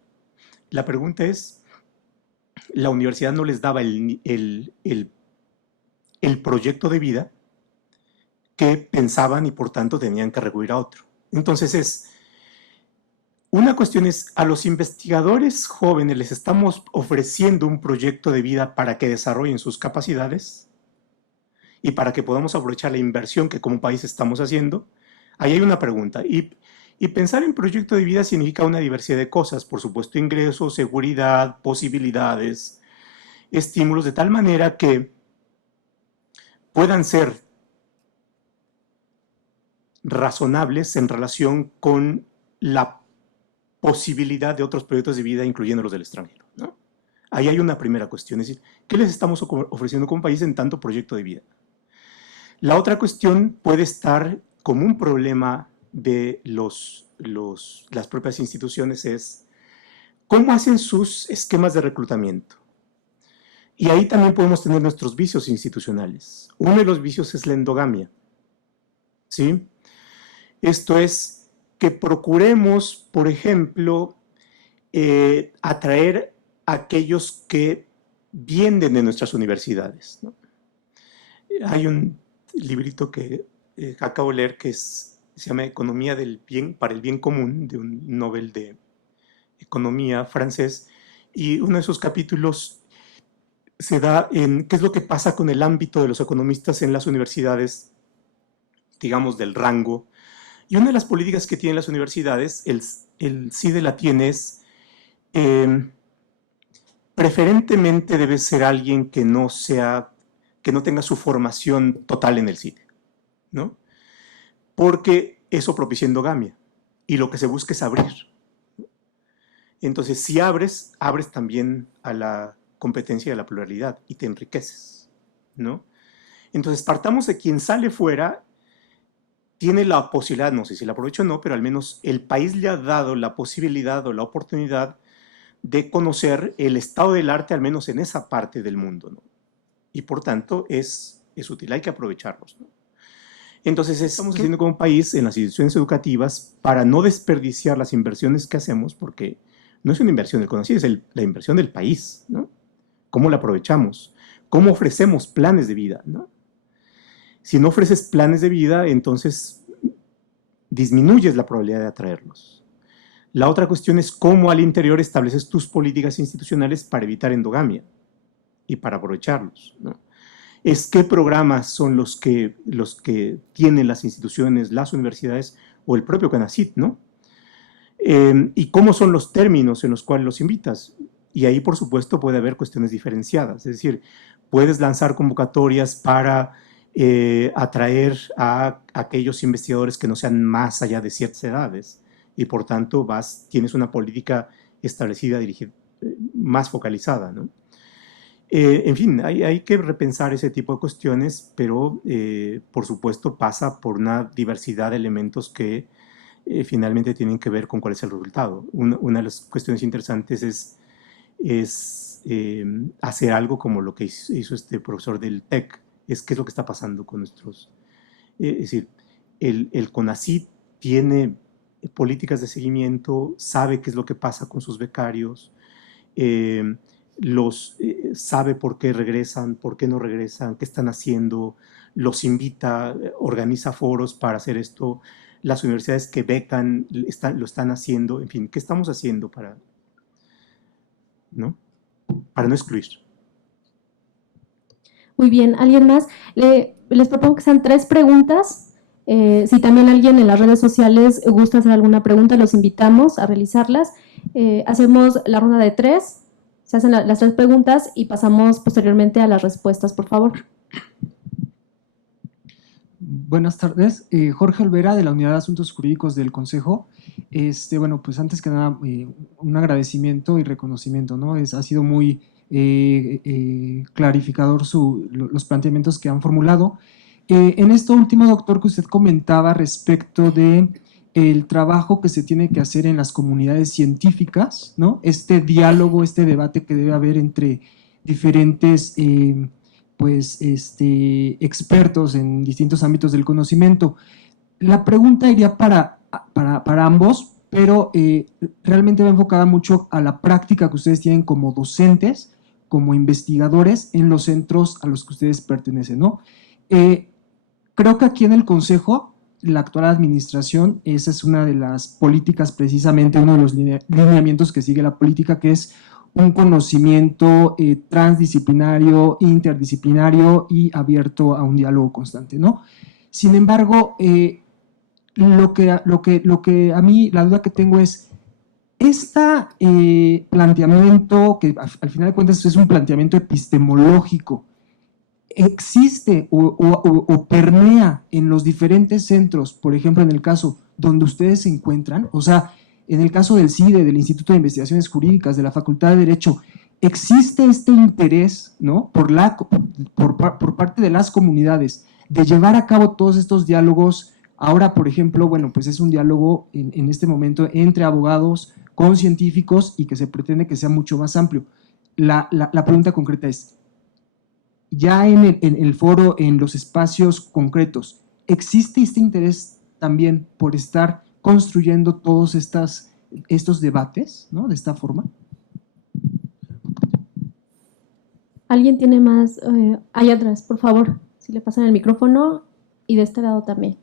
La pregunta es, la universidad no les daba el proyecto de vida que pensaban y por tanto tenían que recurrir a otro. Entonces una cuestión es, a los investigadores jóvenes les estamos ofreciendo un proyecto de vida para que desarrollen sus capacidades y para que podamos aprovechar la inversión que como país estamos haciendo. Ahí hay una pregunta. Y pensar en proyecto de vida significa una diversidad de cosas, por supuesto, ingresos, seguridad, posibilidades, estímulos, de tal manera que puedan ser razonables en relación con la posibilidad de otros proyectos de vida, incluyendo los del extranjero, ¿no? Ahí hay una primera cuestión, es decir, ¿qué les estamos ofreciendo como país en tanto proyecto de vida? La otra cuestión puede estar como un problema de las propias instituciones es cómo hacen sus esquemas de reclutamiento. Y ahí también podemos tener nuestros vicios institucionales. Uno de los vicios es la endogamia, ¿sí? Esto es que procuremos, por ejemplo, atraer a aquellos que vienen de nuestras universidades, ¿no? Hay un librito que acabo de leer que se llama Economía del Bien para el Bien Común, de un Nobel de Economía francés, y uno de esos capítulos se da en qué es lo que pasa con el ámbito de los economistas en las universidades, digamos, del rango. Y una de las políticas que tienen las universidades, el CIDE la tiene, es preferentemente debe ser alguien que no tenga su formación total en el CIDE, ¿no? Porque eso propicia endogamia y lo que se busca es abrir. Entonces, si abres también a la competencia y a la pluralidad y te enriqueces, ¿no? Entonces, partamos de quien sale fuera, tiene la posibilidad, no sé si la aprovecha o no, pero al menos el país le ha dado la posibilidad o la oportunidad de conocer el estado del arte, al menos en esa parte del mundo, ¿no? Y por tanto es útil, hay que aprovecharlos, ¿no? Entonces estamos haciendo como país en las instituciones educativas para no desperdiciar las inversiones que hacemos, porque no es una inversión del CONACYT, es la inversión del país, ¿no? ¿Cómo la aprovechamos? ¿Cómo ofrecemos planes de vida, ¿no? Si no ofreces planes de vida, entonces disminuyes la probabilidad de atraerlos. La otra cuestión es cómo al interior estableces tus políticas institucionales para evitar endogamia y para aprovecharlos, ¿no? Es qué programas son los que tienen las instituciones, las universidades o el propio CONACYT, ¿no? Y cómo son los términos en los cuales los invitas. Y ahí, por supuesto, puede haber cuestiones diferenciadas. Es decir, puedes lanzar convocatorias para atraer a aquellos investigadores que no sean más allá de ciertas edades y, por tanto, tienes una política establecida, dirigida, más focalizada, ¿no? En fin, hay que repensar ese tipo de cuestiones, pero por supuesto pasa por una diversidad de elementos que finalmente tienen que ver con cuál es el resultado. Una de las cuestiones interesantes es hacer algo como lo que hizo este profesor del TEC, es qué es lo que está pasando con nuestros... es decir, el CONACYT tiene políticas de seguimiento, sabe qué es lo que pasa con sus becarios, sabe por qué regresan, por qué no regresan, qué están haciendo, los invita, organiza foros para hacer esto, las universidades que becan lo están haciendo, en fin, ¿qué estamos haciendo para no excluir? Muy bien, ¿alguien más? Les propongo que sean 3 preguntas. Si también alguien en las redes sociales gusta hacer alguna pregunta, los invitamos a realizarlas. Hacemos la ronda de 3. Se hacen las 3 preguntas y pasamos posteriormente a las respuestas, por favor. Buenas tardes, Jorge Olvera de la Unidad de Asuntos Jurídicos del Consejo. Bueno, pues antes que nada, un agradecimiento y reconocimiento, ¿no? Ha sido muy clarificador los planteamientos que han formulado. En esto último, doctor, que usted comentaba respecto de el trabajo que se tiene que hacer en las comunidades científicas, ¿no? Este diálogo, este debate que debe haber entre diferentes expertos en distintos ámbitos del conocimiento. La pregunta iría para ambos, pero realmente va enfocada mucho a la práctica que ustedes tienen como docentes, como investigadores en los centros a los que ustedes pertenecen, ¿no? Creo que aquí en el Consejo, la actual administración, esa es una de las políticas, precisamente uno de los lineamientos que sigue la política, que es un conocimiento transdisciplinario, interdisciplinario y abierto a un diálogo constante, ¿no? Sin embargo, lo que a mí, la duda que tengo es, planteamiento, que al final de cuentas es un planteamiento epistemológico, ¿existe o permea en los diferentes centros, por ejemplo, en el caso donde ustedes se encuentran? O sea, en el caso del CIDE, del Instituto de Investigaciones Jurídicas, de la Facultad de Derecho, ¿existe este interés, ¿no?, por parte de las comunidades de llevar a cabo todos estos diálogos? Ahora, por ejemplo, bueno, pues es un diálogo en este momento entre abogados con científicos y que se pretende que sea mucho más amplio. La pregunta concreta es, ya en el foro, en los espacios concretos, ¿existe este interés también por estar construyendo todos estos debates, ¿no?, de esta forma? ¿Alguien tiene más? Allá atrás, por favor, si le pasan el micrófono, y de este lado también.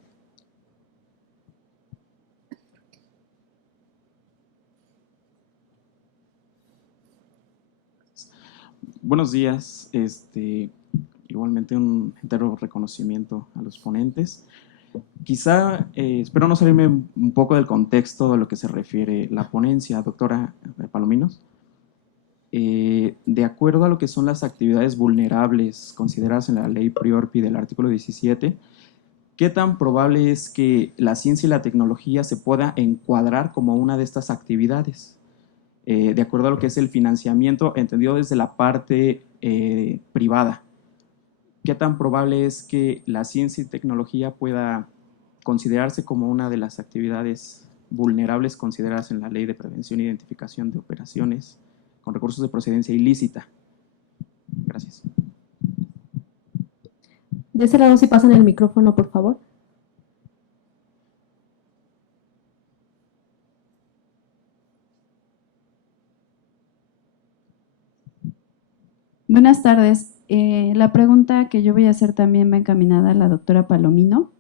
Buenos días, igualmente un entero reconocimiento a los ponentes. Quizá, espero no salirme un poco del contexto de lo que se refiere la ponencia, doctora Palominos. De acuerdo a lo que son las actividades vulnerables consideradas en la ley PRIORPI del artículo 17, ¿qué tan probable es que la ciencia y la tecnología se pueda encuadrar como una de estas actividades? De acuerdo a lo que es el financiamiento, entendido desde la parte privada. ¿Qué tan probable es que la ciencia y tecnología pueda considerarse como una de las actividades vulnerables consideradas en la Ley de Prevención e Identificación de Operaciones con recursos de procedencia ilícita? Gracias. De ese lado, si pasan el micrófono, por favor. Buenas tardes. La pregunta que yo voy a hacer también va encaminada a la doctora Palomino.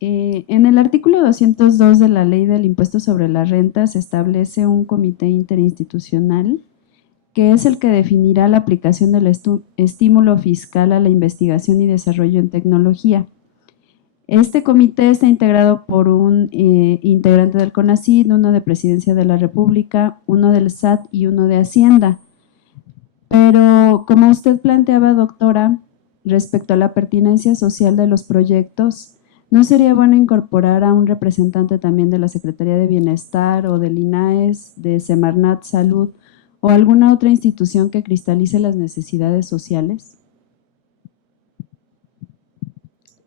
En el artículo 202 de la Ley del Impuesto sobre la Renta se establece un comité interinstitucional que es el que definirá la aplicación del estímulo fiscal a la investigación y desarrollo en tecnología. Este comité está integrado por un integrante del CONACYT, uno de Presidencia de la República, uno del SAT y uno de Hacienda. Pero como usted planteaba, doctora, respecto a la pertinencia social de los proyectos, ¿no sería bueno incorporar a un representante también de la Secretaría de Bienestar o del INAES, de Semarnat Salud o alguna otra institución que cristalice las necesidades sociales?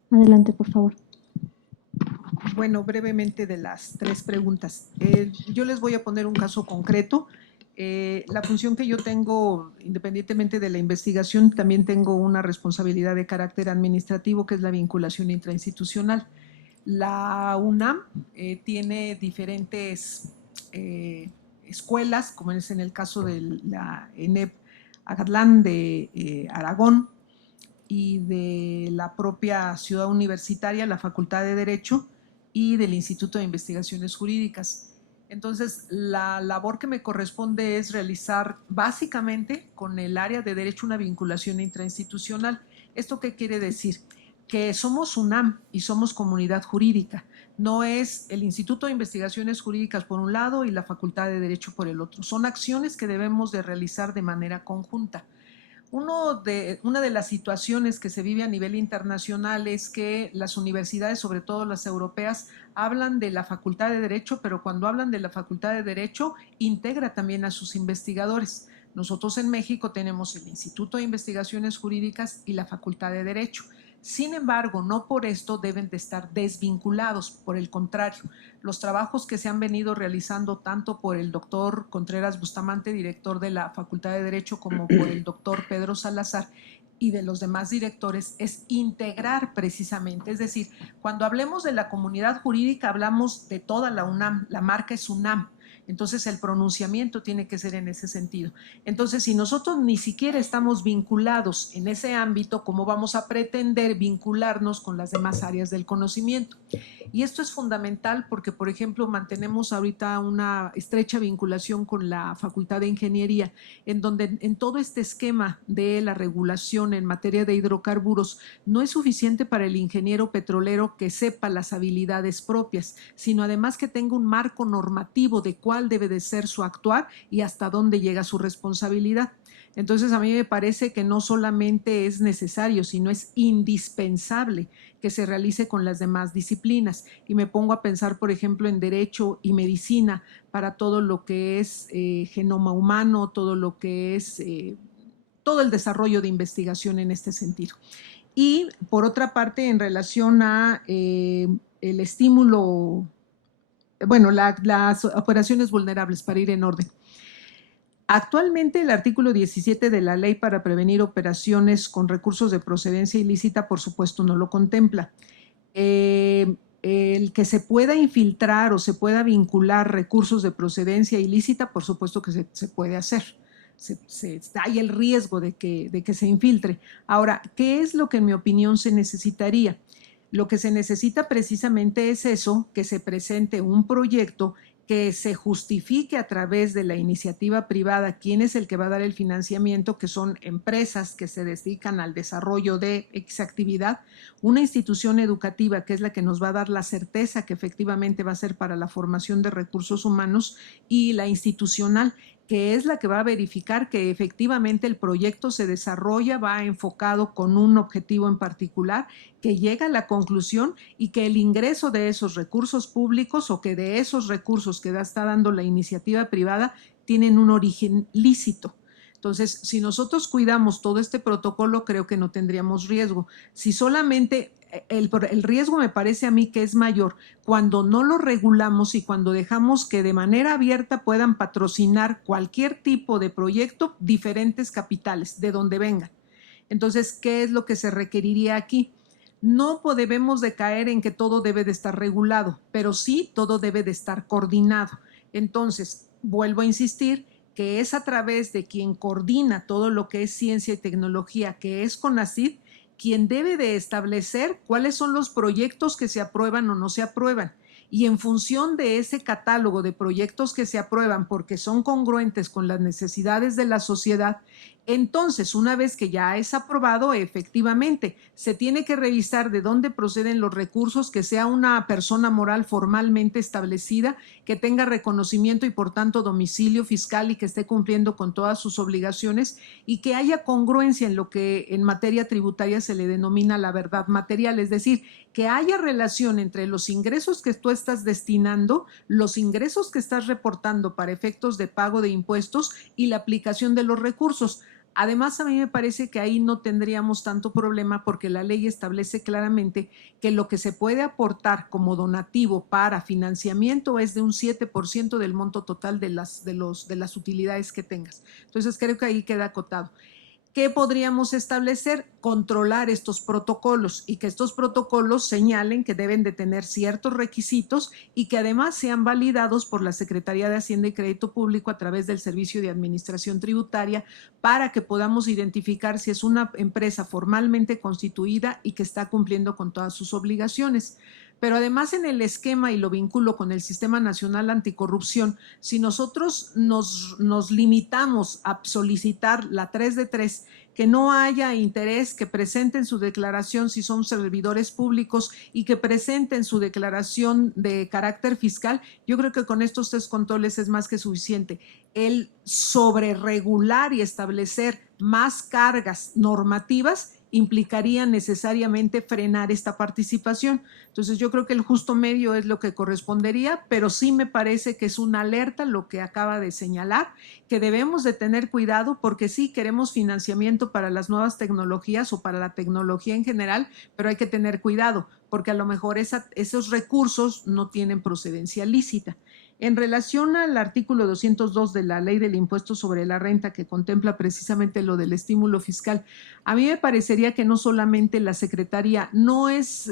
Adelante, por favor. Bueno, brevemente de las tres preguntas. Yo les voy a poner un caso concreto. La función que yo tengo, independientemente de la investigación, también tengo una responsabilidad de carácter administrativo, que es la vinculación intrainstitucional. La UNAM tiene diferentes escuelas, como es en el caso de la ENEP Agatlán de Aragón y de la propia ciudad universitaria, la Facultad de Derecho y del Instituto de Investigaciones Jurídicas. Entonces, la labor que me corresponde es realizar básicamente con el área de Derecho una vinculación intrainstitucional. ¿Esto qué quiere decir? Que somos UNAM y somos comunidad jurídica. No es el Instituto de Investigaciones Jurídicas por un lado y la Facultad de Derecho por el otro. Son acciones que debemos de realizar de manera conjunta. Una de las situaciones que se vive a nivel internacional es que las universidades, sobre todo las europeas, hablan de la Facultad de Derecho, pero cuando hablan de la Facultad de Derecho, integra también a sus investigadores. Nosotros en México tenemos el Instituto de Investigaciones Jurídicas y la Facultad de Derecho. Sin embargo, no por esto deben de estar desvinculados, por el contrario, los trabajos que se han venido realizando tanto por el doctor Contreras Bustamante, director de la Facultad de Derecho, como por el doctor Pedro Salazar y de los demás directores, es integrar precisamente, es decir, cuando hablemos de la comunidad jurídica hablamos de toda la UNAM, la marca es UNAM. Entonces el pronunciamiento tiene que ser en ese sentido. Entonces, si nosotros ni siquiera estamos vinculados en ese ámbito, ¿cómo vamos a pretender vincularnos con las demás áreas del conocimiento? Y esto es fundamental porque, por ejemplo, mantenemos ahorita una estrecha vinculación con la Facultad de Ingeniería, en donde en todo este esquema de la regulación en materia de hidrocarburos no es suficiente para el ingeniero petrolero que sepa las habilidades propias, sino además que tenga un marco normativo de cuál debe de ser su actuar y hasta dónde llega su responsabilidad. Entonces, a mí me parece que no solamente es necesario, sino es indispensable que se realice con las demás disciplinas. Y me pongo a pensar, por ejemplo, en derecho y medicina para todo lo que es genoma humano, todo lo que es todo el desarrollo de investigación en este sentido. Y por otra parte, en relación a el estímulo, bueno, las operaciones vulnerables, para ir en orden. Actualmente el artículo 17 de la Ley para prevenir operaciones con recursos de procedencia ilícita, por supuesto, no lo contempla. El que se pueda infiltrar o se pueda vincular recursos de procedencia ilícita, por supuesto que se puede hacer. Hay el riesgo de que se infiltre. Ahora, ¿qué es lo que en mi opinión se necesitaría? Lo que se necesita precisamente es eso, que se presente un proyecto que se justifique a través de la iniciativa privada quién es el que va a dar el financiamiento, que son empresas que se dedican al desarrollo de X actividad, una institución educativa que es la que nos va a dar la certeza que efectivamente va a ser para la formación de recursos humanos, y la institucional, que es la que va a verificar que efectivamente el proyecto se desarrolla, va enfocado con un objetivo en particular, que llega a la conclusión y que el ingreso de esos recursos públicos o que de esos recursos que está dando la iniciativa privada tienen un origen lícito. Entonces, si nosotros cuidamos todo este protocolo, creo que no tendríamos riesgo. Si solamente el riesgo me parece a mí que es mayor cuando no lo regulamos y cuando dejamos que de manera abierta puedan patrocinar cualquier tipo de proyecto diferentes capitales, de donde vengan. Entonces, ¿qué es lo que se requeriría aquí? No debemos de caer en que todo debe de estar regulado, pero sí todo debe de estar coordinado. Entonces, vuelvo a insistir que es a través de quien coordina todo lo que es ciencia y tecnología, que es CONACYT, quien debe de establecer cuáles son los proyectos que se aprueban o no se aprueban. Y en función de ese catálogo de proyectos que se aprueban porque son congruentes con las necesidades de la sociedad, entonces, una vez que ya es aprobado, efectivamente, se tiene que revisar de dónde proceden los recursos, que sea una persona moral formalmente establecida, que tenga reconocimiento y por tanto domicilio fiscal y que esté cumpliendo con todas sus obligaciones y que haya congruencia en lo que en materia tributaria se le denomina la verdad material, es decir, que haya relación entre los ingresos que tú estás destinando, los ingresos que estás reportando para efectos de pago de impuestos y la aplicación de los recursos. Además, a mí me parece que ahí no tendríamos tanto problema porque la ley establece claramente que lo que se puede aportar como donativo para financiamiento es de un 7% del monto total de las utilidades que tengas. Entonces, creo que ahí queda acotado. ¿Qué podríamos establecer? Controlar estos protocolos y que estos protocolos señalen que deben de tener ciertos requisitos y que además sean validados por la Secretaría de Hacienda y Crédito Público a través del Servicio de Administración Tributaria para que podamos identificar si es una empresa formalmente constituida y que está cumpliendo con todas sus obligaciones. Pero además en el esquema, y lo vinculo con el Sistema Nacional Anticorrupción, si nosotros nos limitamos a solicitar la 3 de 3, que no haya interés, que presenten su declaración si son servidores públicos y que presenten su declaración de carácter fiscal, yo creo que con estos 3 controles es más que suficiente. El sobreregular y establecer más cargas normativas implicaría necesariamente frenar esta participación. Entonces yo creo que el justo medio es lo que correspondería, pero sí me parece que es una alerta lo que acaba de señalar, que debemos de tener cuidado porque sí queremos financiamiento para las nuevas tecnologías o para la tecnología en general, pero hay que tener cuidado porque a lo mejor esos recursos no tienen procedencia lícita. En relación al artículo 202 de la Ley del Impuesto sobre la Renta, que contempla precisamente lo del estímulo fiscal, a mí me parecería que no solamente la Secretaría, no es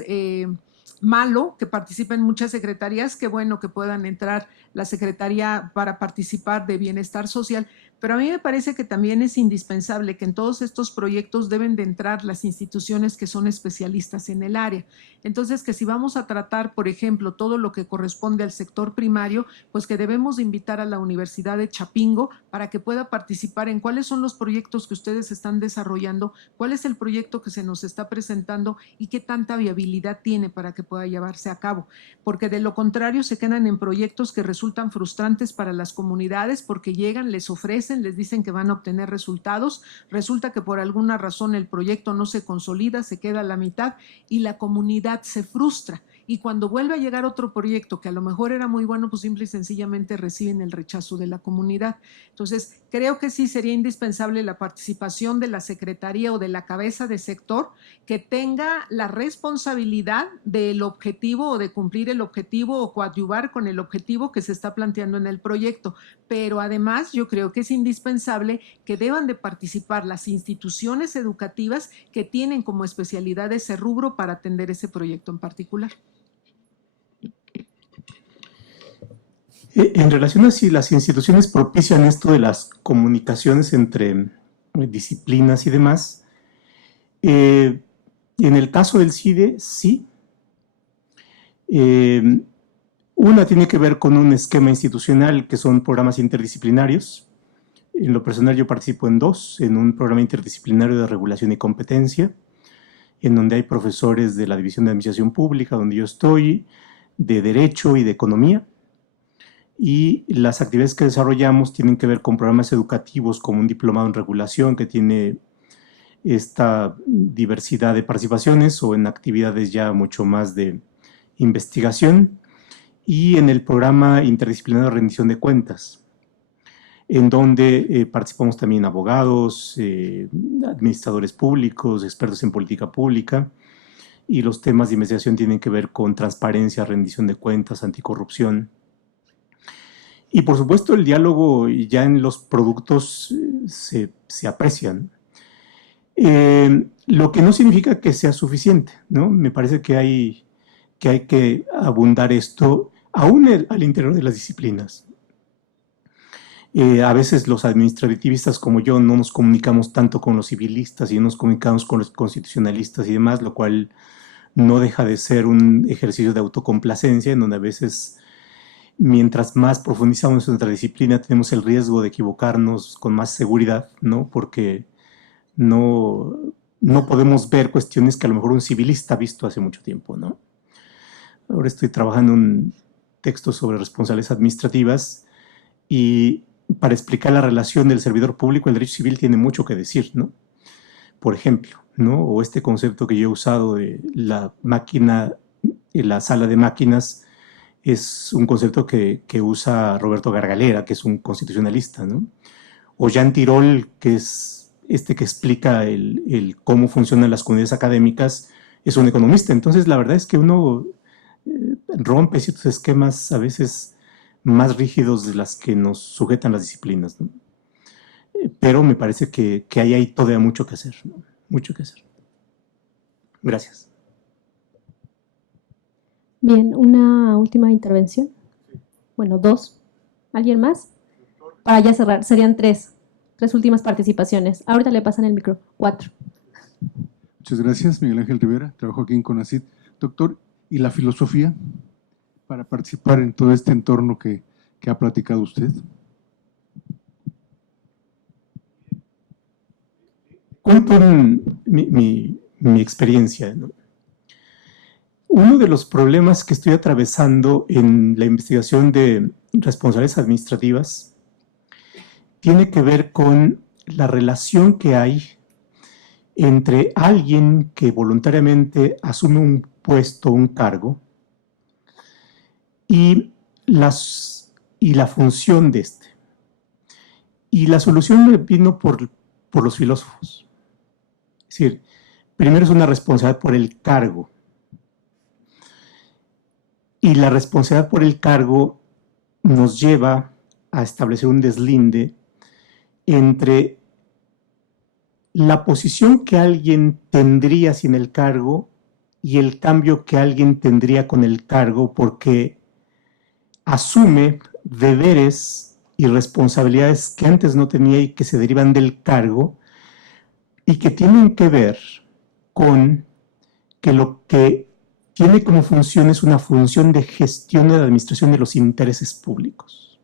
malo que participen muchas secretarías, que bueno que puedan entrar la Secretaría para participar de Bienestar Social, pero a mí me parece que también es indispensable que en todos estos proyectos deben de entrar las instituciones que son especialistas en el área. Entonces, que si vamos a tratar, por ejemplo, todo lo que corresponde al sector primario, pues que debemos de invitar a la Universidad de Chapingo para que pueda participar en cuáles son los proyectos que ustedes están desarrollando, cuál es el proyecto que se nos está presentando y qué tanta viabilidad tiene para que pueda llevarse a cabo, porque de lo contrario se quedan en proyectos que resultan frustrantes para las comunidades porque llegan, les ofrecen, les dicen que van a obtener resultados, resulta que por alguna razón el proyecto no se consolida, se queda a la mitad y la comunidad se frustra. Y cuando vuelve a llegar otro proyecto que a lo mejor era muy bueno, pues simple y sencillamente reciben el rechazo de la comunidad. Entonces, creo que sí sería indispensable la participación de la Secretaría o de la cabeza de sector que tenga la responsabilidad del objetivo o de cumplir el objetivo o coadyuvar con el objetivo que se está planteando en el proyecto. Pero además, yo creo que es indispensable que deban de participar las instituciones educativas que tienen como especialidad ese rubro para atender ese proyecto en particular. En relación a si las instituciones propician esto de las comunicaciones entre disciplinas y demás, en el caso del CIDE, sí. Una tiene que ver con un esquema institucional que son programas interdisciplinarios. En lo personal yo participo en dos, en un programa interdisciplinario de regulación y competencia, en donde hay profesores de la División de Administración Pública, donde yo estoy, de Derecho y de Economía. Y las actividades que desarrollamos tienen que ver con programas educativos como un diplomado en regulación que tiene esta diversidad de participaciones o en actividades ya mucho más de investigación y en el programa interdisciplinario de rendición de cuentas, en donde participamos también abogados, administradores públicos, expertos en política pública y los temas de investigación tienen que ver con transparencia, rendición de cuentas, anticorrupción. Y por supuesto el diálogo ya en los productos se aprecian. Lo que no significa que sea suficiente, ¿no? Me parece que hay que abundar esto aún al interior de las disciplinas. A veces los administrativistas como yo no nos comunicamos tanto con los civilistas y no nos comunicamos con los constitucionalistas y demás, lo cual no deja de ser un ejercicio de autocomplacencia en donde a veces mientras más profundizamos en nuestra disciplina tenemos el riesgo de equivocarnos con más seguridad, ¿no? Porque no podemos ver cuestiones que a lo mejor un civilista ha visto hace mucho tiempo, ¿no? Ahora estoy trabajando un texto sobre responsabilidades administrativas y para explicar la relación del servidor público, el derecho civil tiene mucho que decir, ¿no? Por ejemplo, ¿no? O este concepto que yo he usado de la máquina, la sala de máquinas, es un concepto que usa Roberto Gargalera, que es un constitucionalista, ¿no? O Jean Tirole, que es que explica cómo funcionan las comunidades académicas, es un economista. Entonces, la verdad es que uno rompe ciertos esquemas a veces más rígidos de las que nos sujetan las disciplinas, ¿no? Pero me parece que hay todavía mucho que hacer, ¿no? Mucho que hacer. Gracias. Bien, una última intervención. Bueno, dos. ¿Alguien más? Para ya cerrar, serían tres últimas participaciones. Ahorita le pasan el micro. 4. Muchas gracias, Miguel Ángel Rivera. Trabajo aquí en CONACYT. Doctor, ¿y la filosofía para participar en todo este entorno que ha platicado usted? Cuento mi experiencia, ¿no? Uno de los problemas que estoy atravesando en la investigación de responsabilidades administrativas tiene que ver con la relación que hay entre alguien que voluntariamente asume un puesto, un cargo, y la función de este. Y la solución me vino por los filósofos. Es decir, primero es una responsabilidad por el cargo. Y la responsabilidad por el cargo nos lleva a establecer un deslinde entre la posición que alguien tendría sin el cargo y el cambio que alguien tendría con el cargo porque asume deberes y responsabilidades que antes no tenía y que se derivan del cargo y que tienen que ver con que lo que tiene como función es una función de gestión de la administración de los intereses públicos.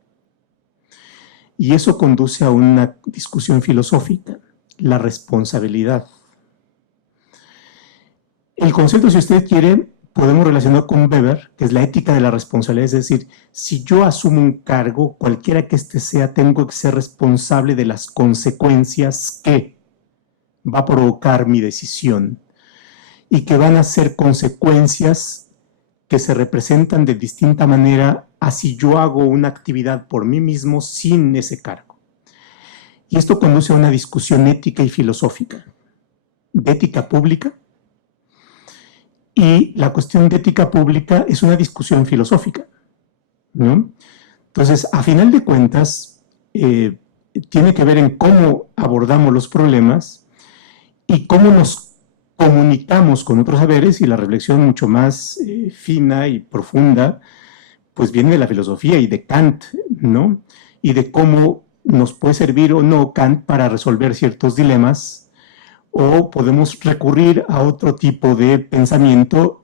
Y eso conduce a una discusión filosófica, la responsabilidad. El concepto, si usted quiere, podemos relacionar con Weber, que es la ética de la responsabilidad, es decir, si yo asumo un cargo, cualquiera que éste sea, tengo que ser responsable de las consecuencias que va a provocar mi decisión y que van a ser consecuencias que se representan de distinta manera a si yo hago una actividad por mí mismo sin ese cargo. Y esto conduce a una discusión ética y filosófica, de ética pública. Y la cuestión de ética pública es una discusión filosófica, ¿no? Entonces, a final de cuentas, tiene que ver en cómo abordamos los problemas y cómo nos comunicamos con otros saberes, y la reflexión mucho más fina y profunda, pues viene de la filosofía y de Kant, ¿no? Y de cómo nos puede servir o no Kant para resolver ciertos dilemas, o podemos recurrir a otro tipo de pensamiento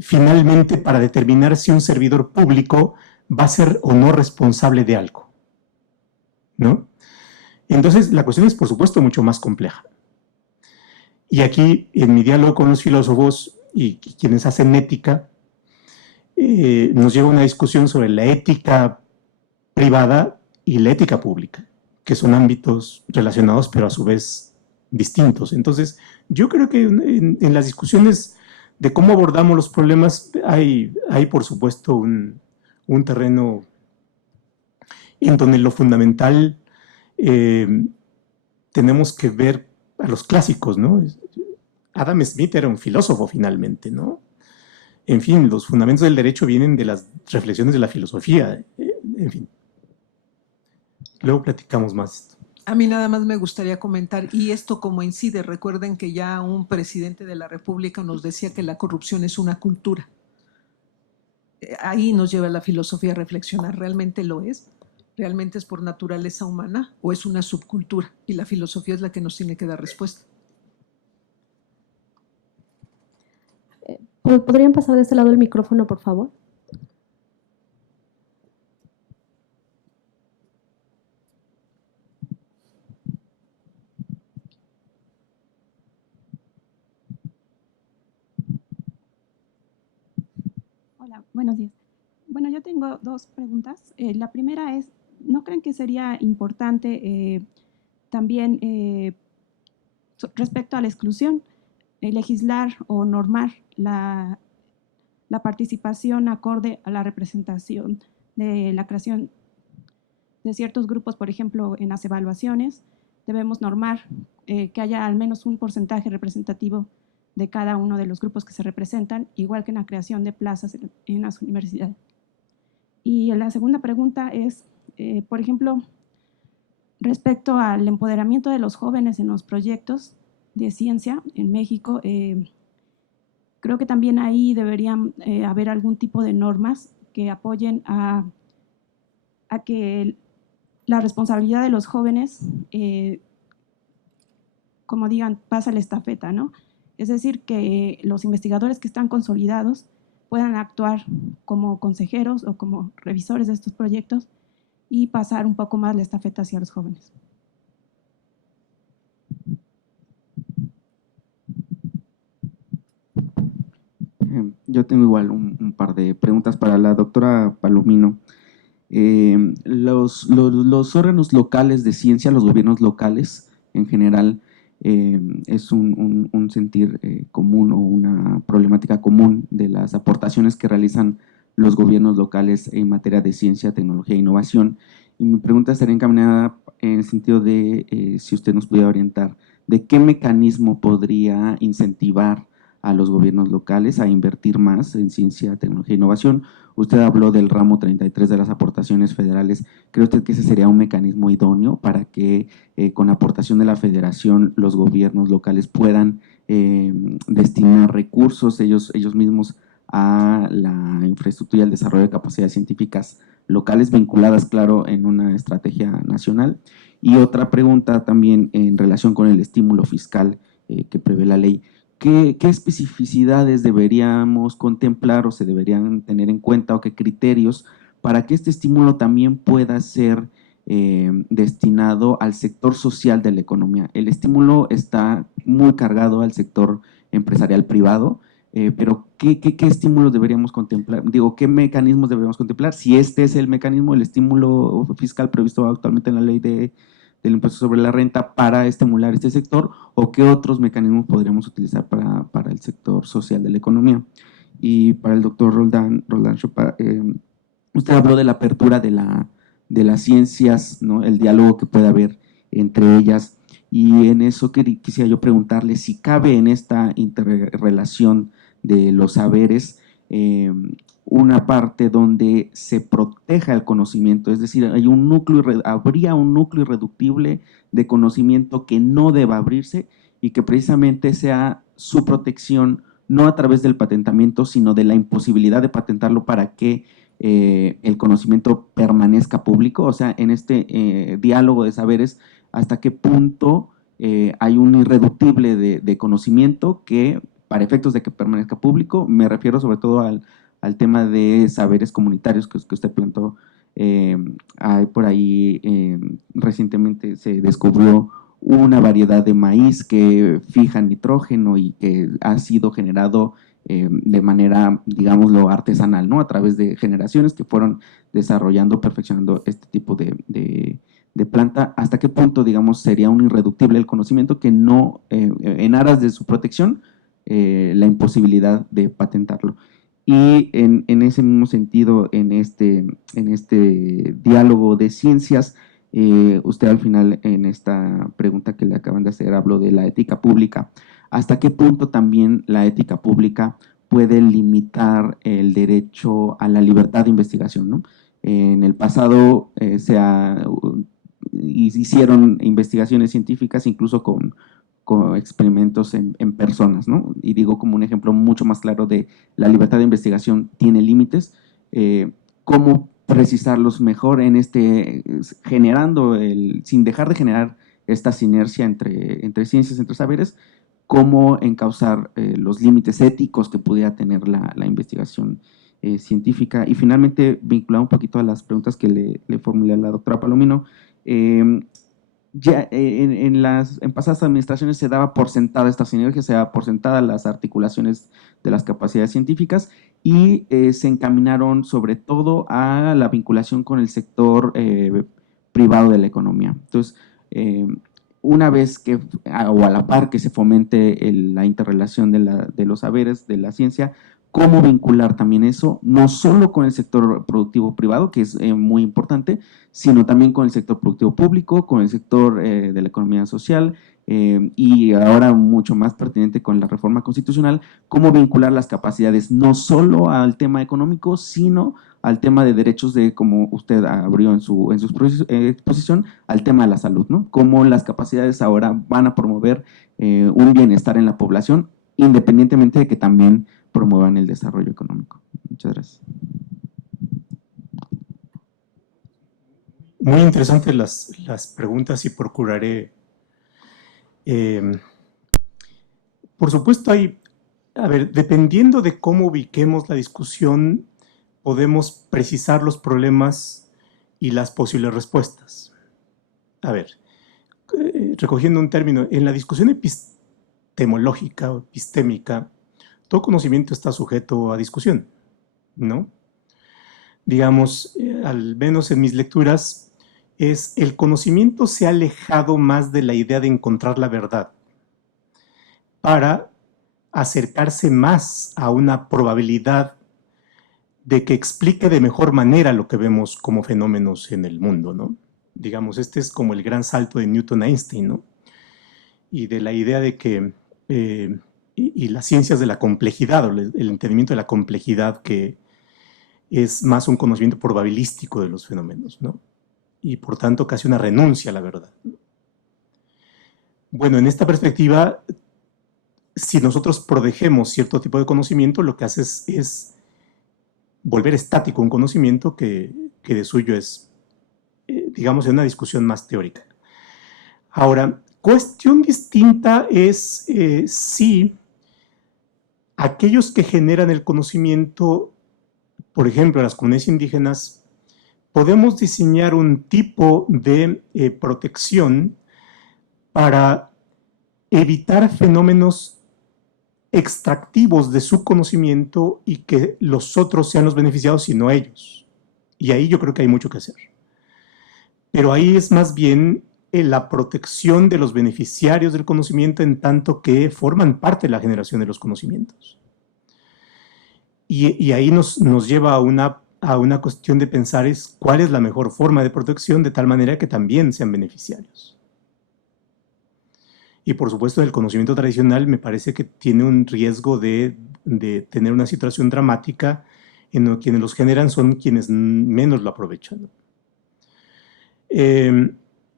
finalmente para determinar si un servidor público va a ser o no responsable de algo, ¿no? Entonces, la cuestión es, por supuesto, mucho más compleja. Y aquí, en mi diálogo con los filósofos y quienes hacen ética, nos lleva una discusión sobre la ética privada y la ética pública, que son ámbitos relacionados, pero a su vez distintos. Entonces, yo creo que en las discusiones de cómo abordamos los problemas hay por supuesto, un terreno en donde lo fundamental tenemos que ver a los clásicos, ¿no? Adam Smith era un filósofo finalmente, ¿no? En fin, los fundamentos del derecho vienen de las reflexiones de la filosofía, en fin. Luego platicamos más. A mí nada más me gustaría comentar, y esto como incide, recuerden que ya un presidente de la República nos decía que la corrupción es una cultura. Ahí nos lleva la filosofía a reflexionar, ¿realmente lo es? ¿Realmente es por naturaleza humana o es una subcultura? Y la filosofía es la que nos tiene que dar respuesta. ¿Podrían pasar de este lado el micrófono, por favor? Hola, buenos días. Bueno, yo tengo dos preguntas. La primera es, ¿no creen que sería importante también respecto a la exclusión, legislar o normar la participación acorde a la representación de la creación de ciertos grupos? Por ejemplo, en las evaluaciones debemos normar que haya al menos un porcentaje representativo de cada uno de los grupos que se representan, igual que en la creación de plazas en las universidades. Y la segunda pregunta es, por ejemplo, respecto al empoderamiento de los jóvenes en los proyectos de ciencia en México, creo que también ahí deberían haber algún tipo de normas que apoyen a que la responsabilidad de los jóvenes, como digan, pasa la estafeta, ¿no? Es decir, que los investigadores que están consolidados puedan actuar como consejeros o como revisores de estos proyectos y pasar un poco más la estafeta hacia los jóvenes. Yo tengo igual un par de preguntas para la doctora Palomino. Los órganos locales de ciencia, los gobiernos locales en general, es un sentir común o una problemática común de las aportaciones que realizan los gobiernos locales en materia de ciencia, tecnología e innovación. Y mi pregunta estaría encaminada en el sentido de si usted nos pudiera orientar de qué mecanismo podría incentivar a los gobiernos locales a invertir más en ciencia, tecnología e innovación. Usted habló del ramo 33 de las aportaciones federales. ¿Cree usted que ese sería un mecanismo idóneo para que con aportación de la federación los gobiernos locales puedan destinar recursos ellos mismos a la infraestructura y al desarrollo de capacidades científicas locales vinculadas, claro, en una estrategia nacional? Y otra pregunta también en relación con el estímulo fiscal que prevé la ley. ¿Qué especificidades deberíamos contemplar o se deberían tener en cuenta o qué criterios para que este estímulo también pueda ser destinado al sector social de la economía? El estímulo está muy cargado al sector empresarial privado, pero ¿qué estímulos deberíamos contemplar? Digo, ¿qué mecanismos deberíamos contemplar? Si este es el mecanismo, el estímulo fiscal previsto actualmente en la ley del impuesto sobre la renta para estimular este sector, o qué otros mecanismos podríamos utilizar para el sector social de la economía. Y para el doctor Roldán Chopá, usted habló de la apertura de las ciencias, ¿no? El diálogo que puede haber entre ellas, y en eso quisiera yo preguntarle si cabe en esta interrelación de los saberes una parte donde se proteja el conocimiento, es decir, habría un núcleo irreductible de conocimiento que no deba abrirse y que precisamente sea su protección no a través del patentamiento, sino de la imposibilidad de patentarlo para que el conocimiento permanezca público. O sea, en este diálogo de saberes, hasta qué punto hay un irreductible de conocimiento que, para efectos de que permanezca público, me refiero sobre todo al tema de saberes comunitarios que usted planteó. Hay por ahí, recientemente se descubrió una variedad de maíz que fija nitrógeno y que ha sido generado de manera, digámoslo, artesanal, ¿no? A través de generaciones que fueron desarrollando, perfeccionando este tipo de planta. ¿Hasta qué punto, digamos, sería un irreductible el conocimiento que no, en aras de su protección, la imposibilidad de patentarlo? Y en ese mismo sentido, en este diálogo de ciencias, usted al final, en esta pregunta que le acaban de hacer, habló de la ética pública. ¿Hasta qué punto también la ética pública puede limitar el derecho a la libertad de investigación, ¿no? En el pasado hicieron investigaciones científicas incluso con experimentos en personas, ¿no? Y digo, como un ejemplo mucho más claro de la libertad de investigación tiene límites, ¿cómo precisarlos mejor en generando sin dejar de generar esta sinergia entre ciencias, entre saberes, cómo encauzar los límites éticos que pudiera tener la investigación científica? Y finalmente, vinculado un poquito a las preguntas que le formulé a la doctora Palomino, ya en pasadas administraciones se daba por sentada esta sinergia, se daba por sentada las articulaciones de las capacidades científicas y se encaminaron sobre todo a la vinculación con el sector privado de la economía. Entonces, una vez o a la par que se fomente la interrelación de los saberes, de la ciencia, cómo vincular también eso, no solo con el sector productivo privado, que es muy importante, sino también con el sector productivo público, con el sector de la economía social, y ahora mucho más pertinente con la reforma constitucional, cómo vincular las capacidades no solo al tema económico, sino al tema de derechos como usted abrió en su exposición, al tema de la salud, ¿no? Cómo las capacidades ahora van a promover un bienestar en la población, independientemente de que también promuevan el desarrollo económico. Muchas gracias. Muy interesantes las preguntas y procuraré. Por supuesto, dependiendo de cómo ubiquemos la discusión, podemos precisar los problemas y las posibles respuestas. Recogiendo un término, en la discusión epistemológica o epistémica, todo conocimiento está sujeto a discusión, ¿no? Digamos, al menos en mis lecturas, el conocimiento se ha alejado más de la idea de encontrar la verdad para acercarse más a una probabilidad de que explique de mejor manera lo que vemos como fenómenos en el mundo, ¿no? Digamos, este es como el gran salto de Newton a Einstein, ¿no? Y de la idea de que y las ciencias de la complejidad, o el entendimiento de la complejidad, que es más un conocimiento probabilístico de los fenómenos, ¿no? Y por tanto casi una renuncia a la verdad. Bueno, en esta perspectiva, si nosotros protegemos cierto tipo de conocimiento, lo que hace es volver estático un conocimiento que de suyo es, digamos, en una discusión más teórica. Ahora, cuestión distinta es si aquellos que generan el conocimiento, por ejemplo, las comunidades indígenas, podemos diseñar un tipo de protección para evitar fenómenos extractivos de su conocimiento y que los otros sean los beneficiados y no ellos. Y ahí yo creo que hay mucho que hacer. Pero ahí es más bien la protección de los beneficiarios del conocimiento en tanto que forman parte de la generación de los conocimientos. Y ahí nos lleva a una cuestión de pensar es cuál es la mejor forma de protección de tal manera que también sean beneficiarios. Y por supuesto el conocimiento tradicional me parece que tiene un riesgo de tener una situación dramática en donde quienes los generan son quienes menos lo aprovechan, ¿no?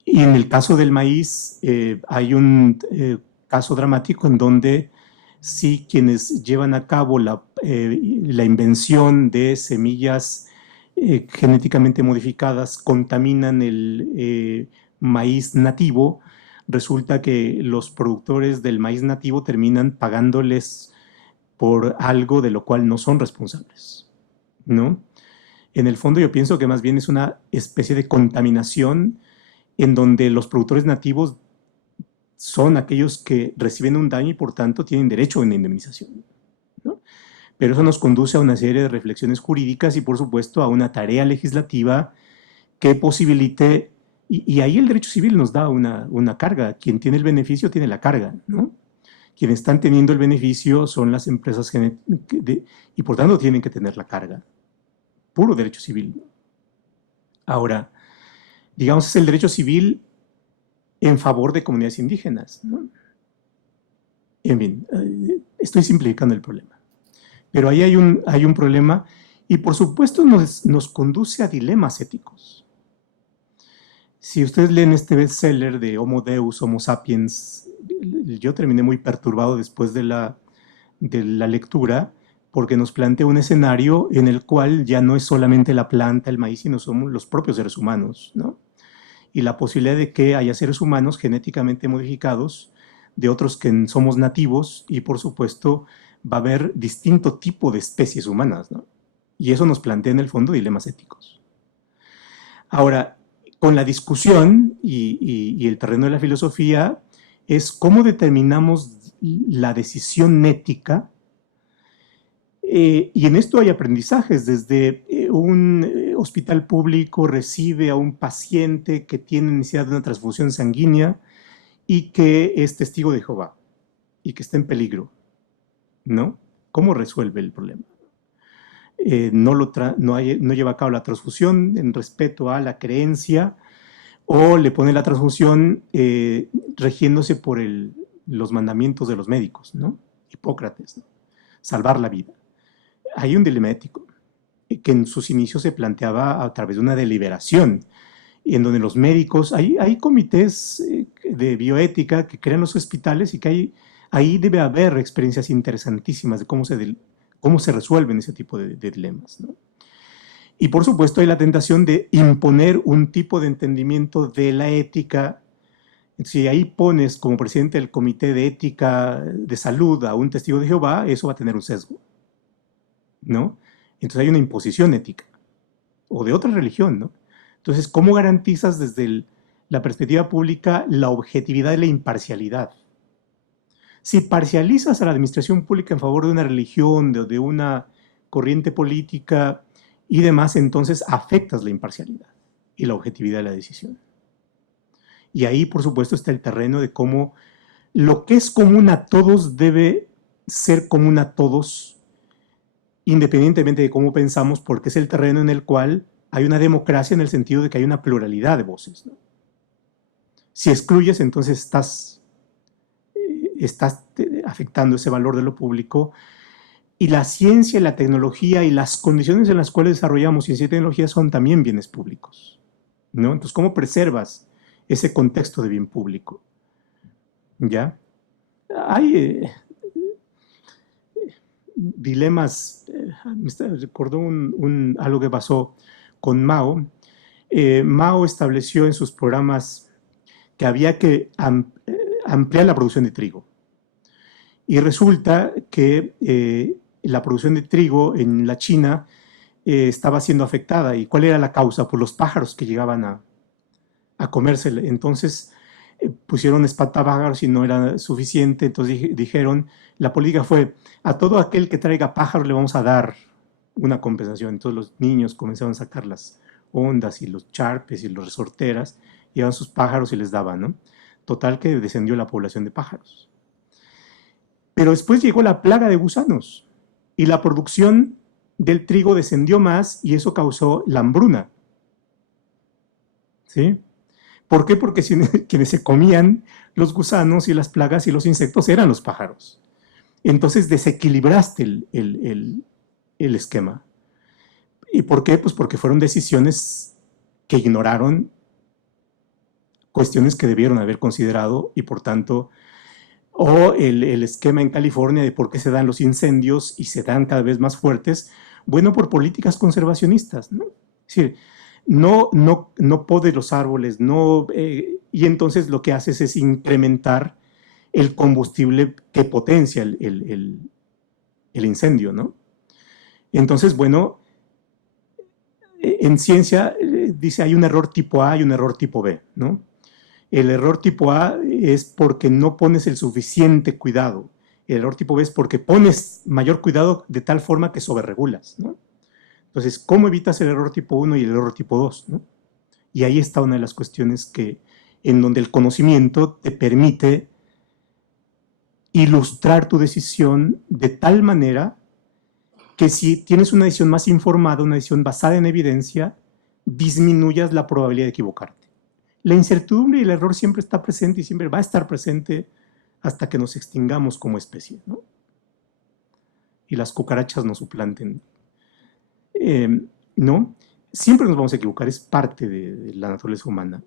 Y en el caso del maíz hay un caso dramático en donde sí quienes llevan a cabo la invención de semillas genéticamente modificadas contaminan el maíz nativo, resulta que los productores del maíz nativo terminan pagándoles por algo de lo cual no son responsables, ¿no? En el fondo yo pienso que más bien es una especie de contaminación en donde los productores nativos son aquellos que reciben un daño y por tanto tienen derecho a una indemnización, ¿no? Pero eso nos conduce a una serie de reflexiones jurídicas y por supuesto a una tarea legislativa que posibilite, y ahí el derecho civil nos da una carga. Quien tiene el beneficio tiene la carga, ¿no? Quienes están teniendo el beneficio son las empresas y por tanto tienen que tener la carga. Puro derecho civil. Ahora, digamos, es el derecho civil en favor de comunidades indígenas, ¿no? En fin, estoy simplificando el problema. Pero ahí hay un problema y por supuesto nos conduce a dilemas éticos. Si ustedes leen este bestseller de Homo Deus, Homo Sapiens, yo terminé muy perturbado después de la lectura, porque nos plantea un escenario en el cual ya no es solamente la planta, el maíz, sino somos los propios seres humanos, ¿no? Y la posibilidad de que haya seres humanos genéticamente modificados, de otros que somos nativos, y por supuesto va a haber distinto tipo de especies humanas, ¿no? Y eso nos plantea en el fondo dilemas éticos. Ahora, con la discusión y el terreno de la filosofía es cómo determinamos la decisión ética. Y en esto hay aprendizajes, desde un hospital público recibe a un paciente que tiene necesidad de una transfusión sanguínea y que es testigo de Jehová y que está en peligro, ¿no? ¿Cómo resuelve el problema? No lleva a cabo la transfusión en respeto a la creencia o le pone la transfusión regiéndose por los mandamientos de los médicos, ¿no? Hipócrates, ¿no? Salvar la vida. Hay un dilema ético que en sus inicios se planteaba a través de una deliberación, en donde los médicos, hay comités de bioética que crean los hospitales y que ahí debe haber experiencias interesantísimas de cómo se resuelven ese tipo de dilemas, ¿no? Y por supuesto hay la tentación de imponer un tipo de entendimiento de la ética. Si ahí pones como presidente del Comité de Ética de Salud a un testigo de Jehová, eso va a tener un sesgo, ¿no? Entonces hay una imposición ética, o de otra religión, ¿no? Entonces, ¿cómo garantizas desde la perspectiva pública la objetividad y la imparcialidad? Si parcializas a la administración pública en favor de una religión, de una corriente política y demás, entonces afectas la imparcialidad y la objetividad de la decisión. Y ahí, por supuesto, está el terreno de cómo lo que es común a todos debe ser común a todos, independientemente de cómo pensamos, porque es el terreno en el cual hay una democracia en el sentido de que hay una pluralidad de voces, ¿no? Si excluyes, entonces estás afectando ese valor de lo público, y la ciencia, la tecnología y las condiciones en las cuales desarrollamos ciencia y tecnología son también bienes públicos, ¿no? Entonces, ¿cómo preservas ese contexto de bien público? ¿Ya? Hay dilemas. Me recordó algo que pasó con Mao. Mao estableció en sus programas que había que ampliar la producción de trigo. Y resulta que la producción de trigo en la China estaba siendo afectada. ¿Y cuál era la causa? Pues los pájaros que llegaban a comérsela. Entonces, pusieron espantapájaros y no era suficiente, entonces dijeron, la política fue, a todo aquel que traiga pájaros le vamos a dar una compensación. Entonces los niños comenzaron a sacar las ondas y los charpes y las resorteras, llevaban sus pájaros y les daban, ¿no? Total que descendió la población de pájaros. Pero después llegó la plaga de gusanos y la producción del trigo descendió más y eso causó la hambruna. ¿Sí? ¿Por qué? Porque quienes se comían los gusanos y las plagas y los insectos eran los pájaros. Entonces desequilibraste el esquema. ¿Y por qué? Pues porque fueron decisiones que ignoraron cuestiones que debieron haber considerado y por tanto, o el esquema en California de por qué se dan los incendios y se dan cada vez más fuertes, bueno, por políticas conservacionistas, ¿no? Es decir, no podes los árboles, y entonces lo que haces es incrementar el combustible que potencia el incendio, ¿no? Entonces, bueno, en ciencia dice hay un error tipo A y un error tipo B, ¿no? El error tipo A es porque no pones el suficiente cuidado. El error tipo B es porque pones mayor cuidado de tal forma que sobreregulas, ¿no? Entonces, ¿cómo evitas el error tipo 1 y el error tipo 2, ¿no? Y ahí está una de las cuestiones en donde el conocimiento te permite ilustrar tu decisión de tal manera que si tienes una decisión más informada, una decisión basada en evidencia, disminuyas la probabilidad de equivocarte. La incertidumbre y el error siempre está presente y siempre va a estar presente hasta que nos extingamos como especie, ¿no? Y las cucarachas nos suplanten. ¿No? Siempre nos vamos a equivocar, es parte de la naturaleza humana.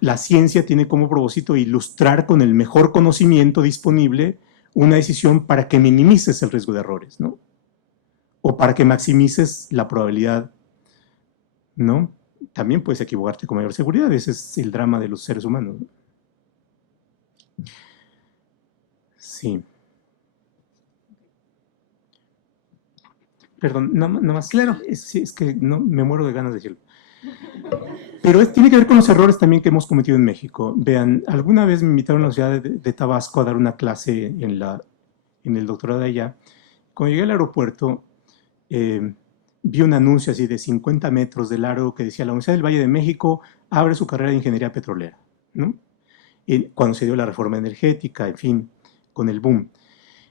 La ciencia tiene como propósito ilustrar con el mejor conocimiento disponible una decisión para que minimices el riesgo de errores, ¿no? O para que maximices la probabilidad, ¿no? También puedes equivocarte con mayor seguridad, ese es el drama de los seres humanos, ¿no? Sí. Perdón, nada más. Claro. Es que no, me muero de ganas de decirlo. Pero tiene que ver con los errores también que hemos cometido en México. Vean, alguna vez me invitaron a la ciudad de Tabasco a dar una clase en el doctorado de allá. Cuando llegué al aeropuerto, vi un anuncio así de 50 metros de largo que decía: la Universidad del Valle de México abre su carrera de ingeniería petrolera, ¿no? Cuando se dio la reforma energética, en fin, con el boom.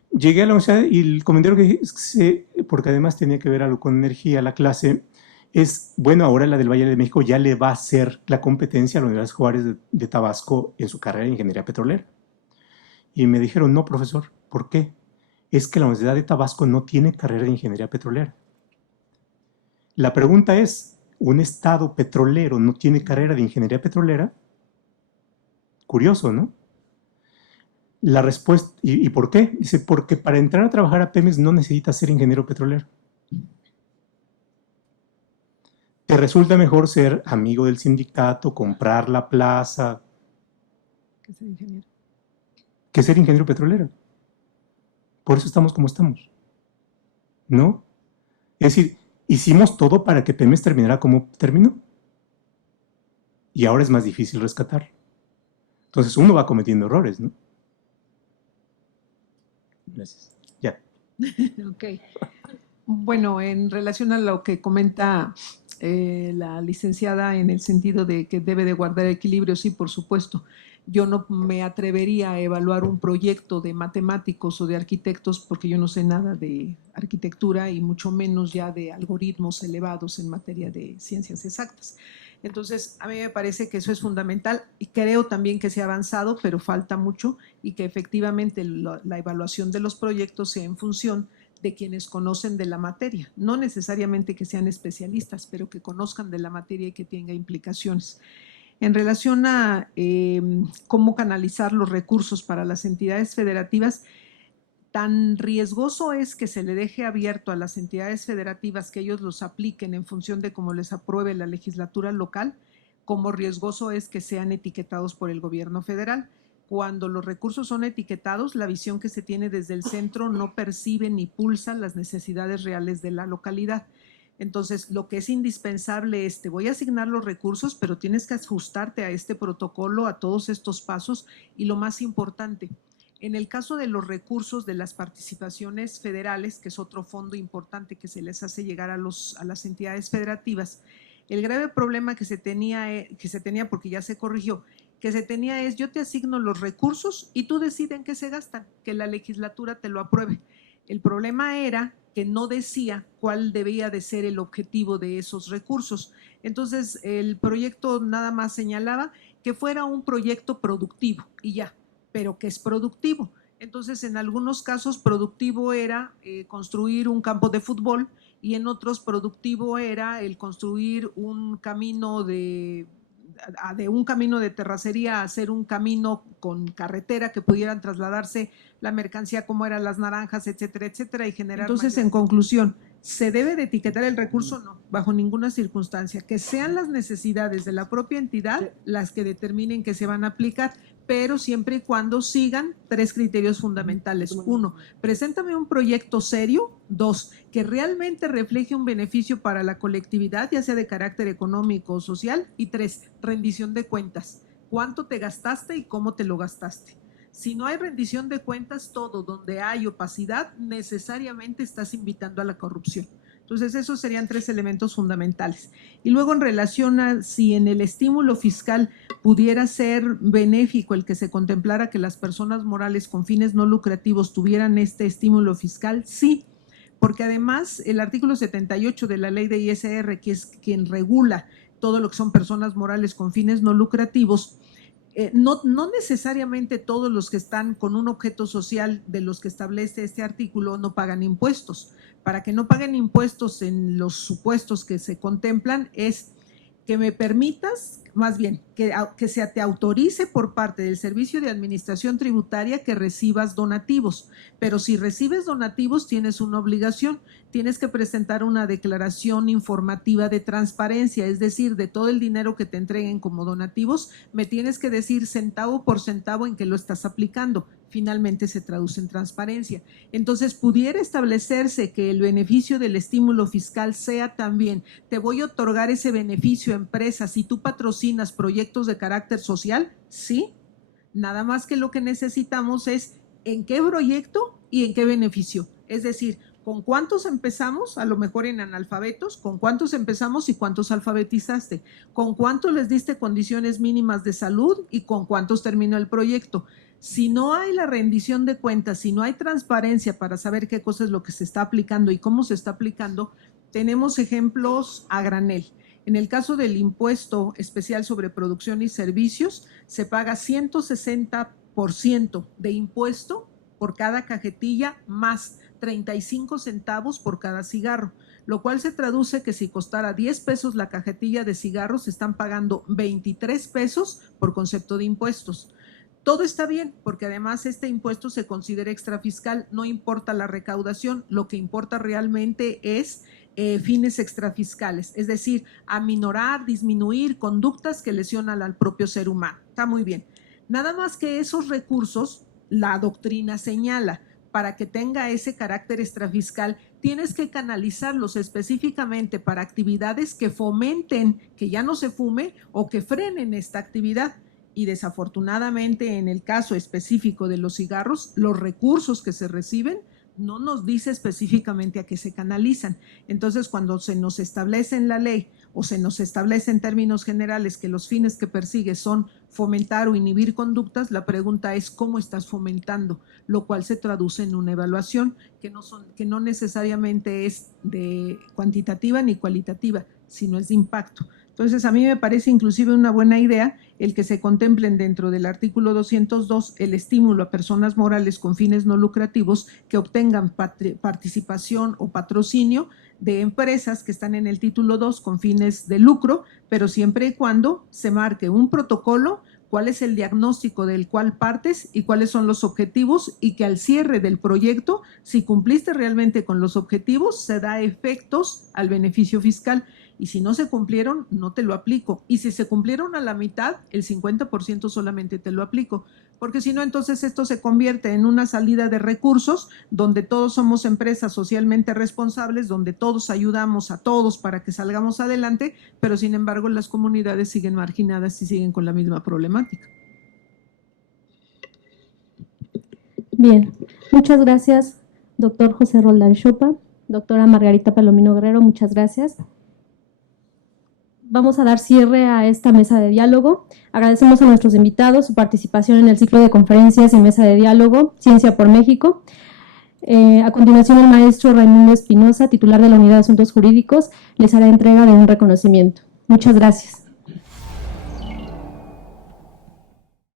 Llegué a la universidad y el comentario que dije, porque además tenía que ver algo con energía, la clase, es, bueno, ahora la del Valle de México ya le va a hacer la competencia a la Universidad Juárez de Tabasco en su carrera de ingeniería petrolera. Y me dijeron, no, profesor, ¿por qué? Es que la Universidad de Tabasco no tiene carrera de ingeniería petrolera. La pregunta es, ¿un estado petrolero no tiene carrera de ingeniería petrolera? Curioso, ¿no? La respuesta, ¿y por qué? Dice, porque para entrar a trabajar a Pemex no necesitas ser ingeniero petrolero. Te resulta mejor ser amigo del sindicato, comprar la plaza, que ser ingeniero petrolero. Por eso estamos como estamos, ¿no? Es decir, hicimos todo para que Pemex terminara como terminó. Y ahora es más difícil rescatar. Entonces uno va cometiendo errores, ¿no? Gracias. Ya. Ok. Bueno, en relación a lo que comenta la licenciada en el sentido de que debe de guardar equilibrio, sí, por supuesto. Yo no me atrevería a evaluar un proyecto de matemáticos o de arquitectos porque yo no sé nada de arquitectura y mucho menos ya de algoritmos elevados en materia de ciencias exactas. Entonces, a mí me parece que eso es fundamental y creo también que se ha avanzado, pero falta mucho y que efectivamente la evaluación de los proyectos sea en función de quienes conocen de la materia, no necesariamente que sean especialistas, pero que conozcan de la materia y que tenga implicaciones. En relación a cómo canalizar los recursos para las entidades federativas, tan riesgoso es que se le deje abierto a las entidades federativas que ellos los apliquen en función de cómo les apruebe la legislatura local, como riesgoso es que sean etiquetados por el gobierno federal. Cuando los recursos son etiquetados, la visión que se tiene desde el centro no percibe ni pulsa las necesidades reales de la localidad. Entonces, lo que es indispensable es, te voy a asignar los recursos, pero tienes que ajustarte a este protocolo, a todos estos pasos, y lo más importante, en el caso de los recursos de las participaciones federales, que es otro fondo importante que se les hace llegar a las entidades federativas, el grave problema que se tenía, porque ya se corrigió, que se tenía es, yo te asigno los recursos y tú decides en qué se gastan, que la legislatura te lo apruebe. El problema era que no decía cuál debía de ser el objetivo de esos recursos. Entonces, el proyecto nada más señalaba que fuera un proyecto productivo y ya, pero que es productivo. Entonces, en algunos casos productivo era construir un campo de fútbol y en otros productivo era el construir un camino de un camino de terracería a hacer un camino con carretera que pudieran trasladarse la mercancía como eran las naranjas, etcétera, etcétera, y generar. Entonces, en conclusión, ¿se debe de etiquetar el recurso? No, bajo ninguna circunstancia. Que sean las necesidades de la propia entidad las que determinen que se van a aplicar, pero siempre y cuando sigan 3 criterios fundamentales. 1, preséntame un proyecto serio. 2, que realmente refleje un beneficio para la colectividad, ya sea de carácter económico o social. Y 3, rendición de cuentas. ¿Cuánto te gastaste y cómo te lo gastaste? Si no hay rendición de cuentas, todo donde hay opacidad, necesariamente estás invitando a la corrupción. Entonces, esos serían 3 elementos fundamentales. Y luego, en relación a si en el estímulo fiscal pudiera ser benéfico el que se contemplara que las personas morales con fines no lucrativos tuvieran este estímulo fiscal, sí, porque además el artículo 78 de la ley de ISR, que es quien regula todo lo que son personas morales con fines no lucrativos, no necesariamente todos los que están con un objeto social de los que establece este artículo no pagan impuestos. Para que no paguen impuestos en los supuestos que se contemplan es que me permitas, más bien, que se te autorice por parte del Servicio de Administración Tributaria que recibas donativos. Pero si recibes donativos tienes una obligación, tienes que presentar una declaración informativa de transparencia, es decir, de todo el dinero que te entreguen como donativos, me tienes que decir centavo por centavo en que lo estás aplicando. Finalmente se traduce en transparencia. Entonces, pudiera establecerse que el beneficio del estímulo fiscal sea también, te voy a otorgar ese beneficio a empresas si tú patrocinas proyectos de carácter social, sí, nada más que lo que necesitamos es en qué proyecto y en qué beneficio. Es decir, ¿con cuántos empezamos? A lo mejor en analfabetos, ¿con cuántos empezamos y cuántos alfabetizaste? ¿Con cuántos les diste condiciones mínimas de salud y con cuántos terminó el proyecto? Si no hay la rendición de cuentas, si no hay transparencia para saber qué cosa es lo que se está aplicando y cómo se está aplicando, tenemos ejemplos a granel. En el caso del impuesto especial sobre producción y servicios, se paga 160% de impuesto por cada cajetilla más 35 centavos por cada cigarro, lo cual se traduce que si costara 10 pesos la cajetilla de cigarros, se están pagando 23 pesos por concepto de impuestos. Todo está bien, porque además este impuesto se considera extrafiscal, no importa la recaudación, lo que importa realmente es fines extrafiscales, es decir, aminorar, disminuir conductas que lesionan al propio ser humano. Está muy bien. Nada más que esos recursos, la doctrina señala, para que tenga ese carácter extrafiscal, tienes que canalizarlos específicamente para actividades que fomenten que ya no se fume o que frenen esta actividad. Y desafortunadamente en el caso específico de los cigarros, los recursos que se reciben no nos dice específicamente a qué se canalizan. Entonces, cuando se nos establece en la ley o se nos establece en términos generales que los fines que persigue son fomentar o inhibir conductas, la pregunta es ¿cómo estás fomentando? Lo cual se traduce en una evaluación que no necesariamente es de cuantitativa ni cualitativa, sino es de impacto. Entonces, a mí me parece inclusive una buena idea el que se contemplen dentro del artículo 202 el estímulo a personas morales con fines no lucrativos que obtengan participación o patrocinio de empresas que están en el título 2 con fines de lucro, pero siempre y cuando se marque un protocolo, cuál es el diagnóstico del cual partes y cuáles son los objetivos, y que al cierre del proyecto, si cumpliste realmente con los objetivos, se da efectos al beneficio fiscal. Y si no se cumplieron, no te lo aplico. Y si se cumplieron a la mitad, el 50% solamente te lo aplico. porque si no, entonces esto se convierte en una salida de recursos donde todos somos empresas socialmente responsables, donde todos ayudamos a todos para que salgamos adelante, pero sin embargo las comunidades siguen marginadas y siguen con la misma problemática. Bien, muchas gracias, doctor José Roldán Chopa. Doctora Margarita Palomino Guerrero, muchas gracias. Vamos a dar cierre a esta mesa de diálogo. Agradecemos a nuestros invitados su participación en el ciclo de conferencias y mesa de diálogo Ciencia por México. A continuación, el maestro Raimundo Espinosa, titular de la Unidad de Asuntos Jurídicos, les hará entrega de un reconocimiento. Muchas gracias.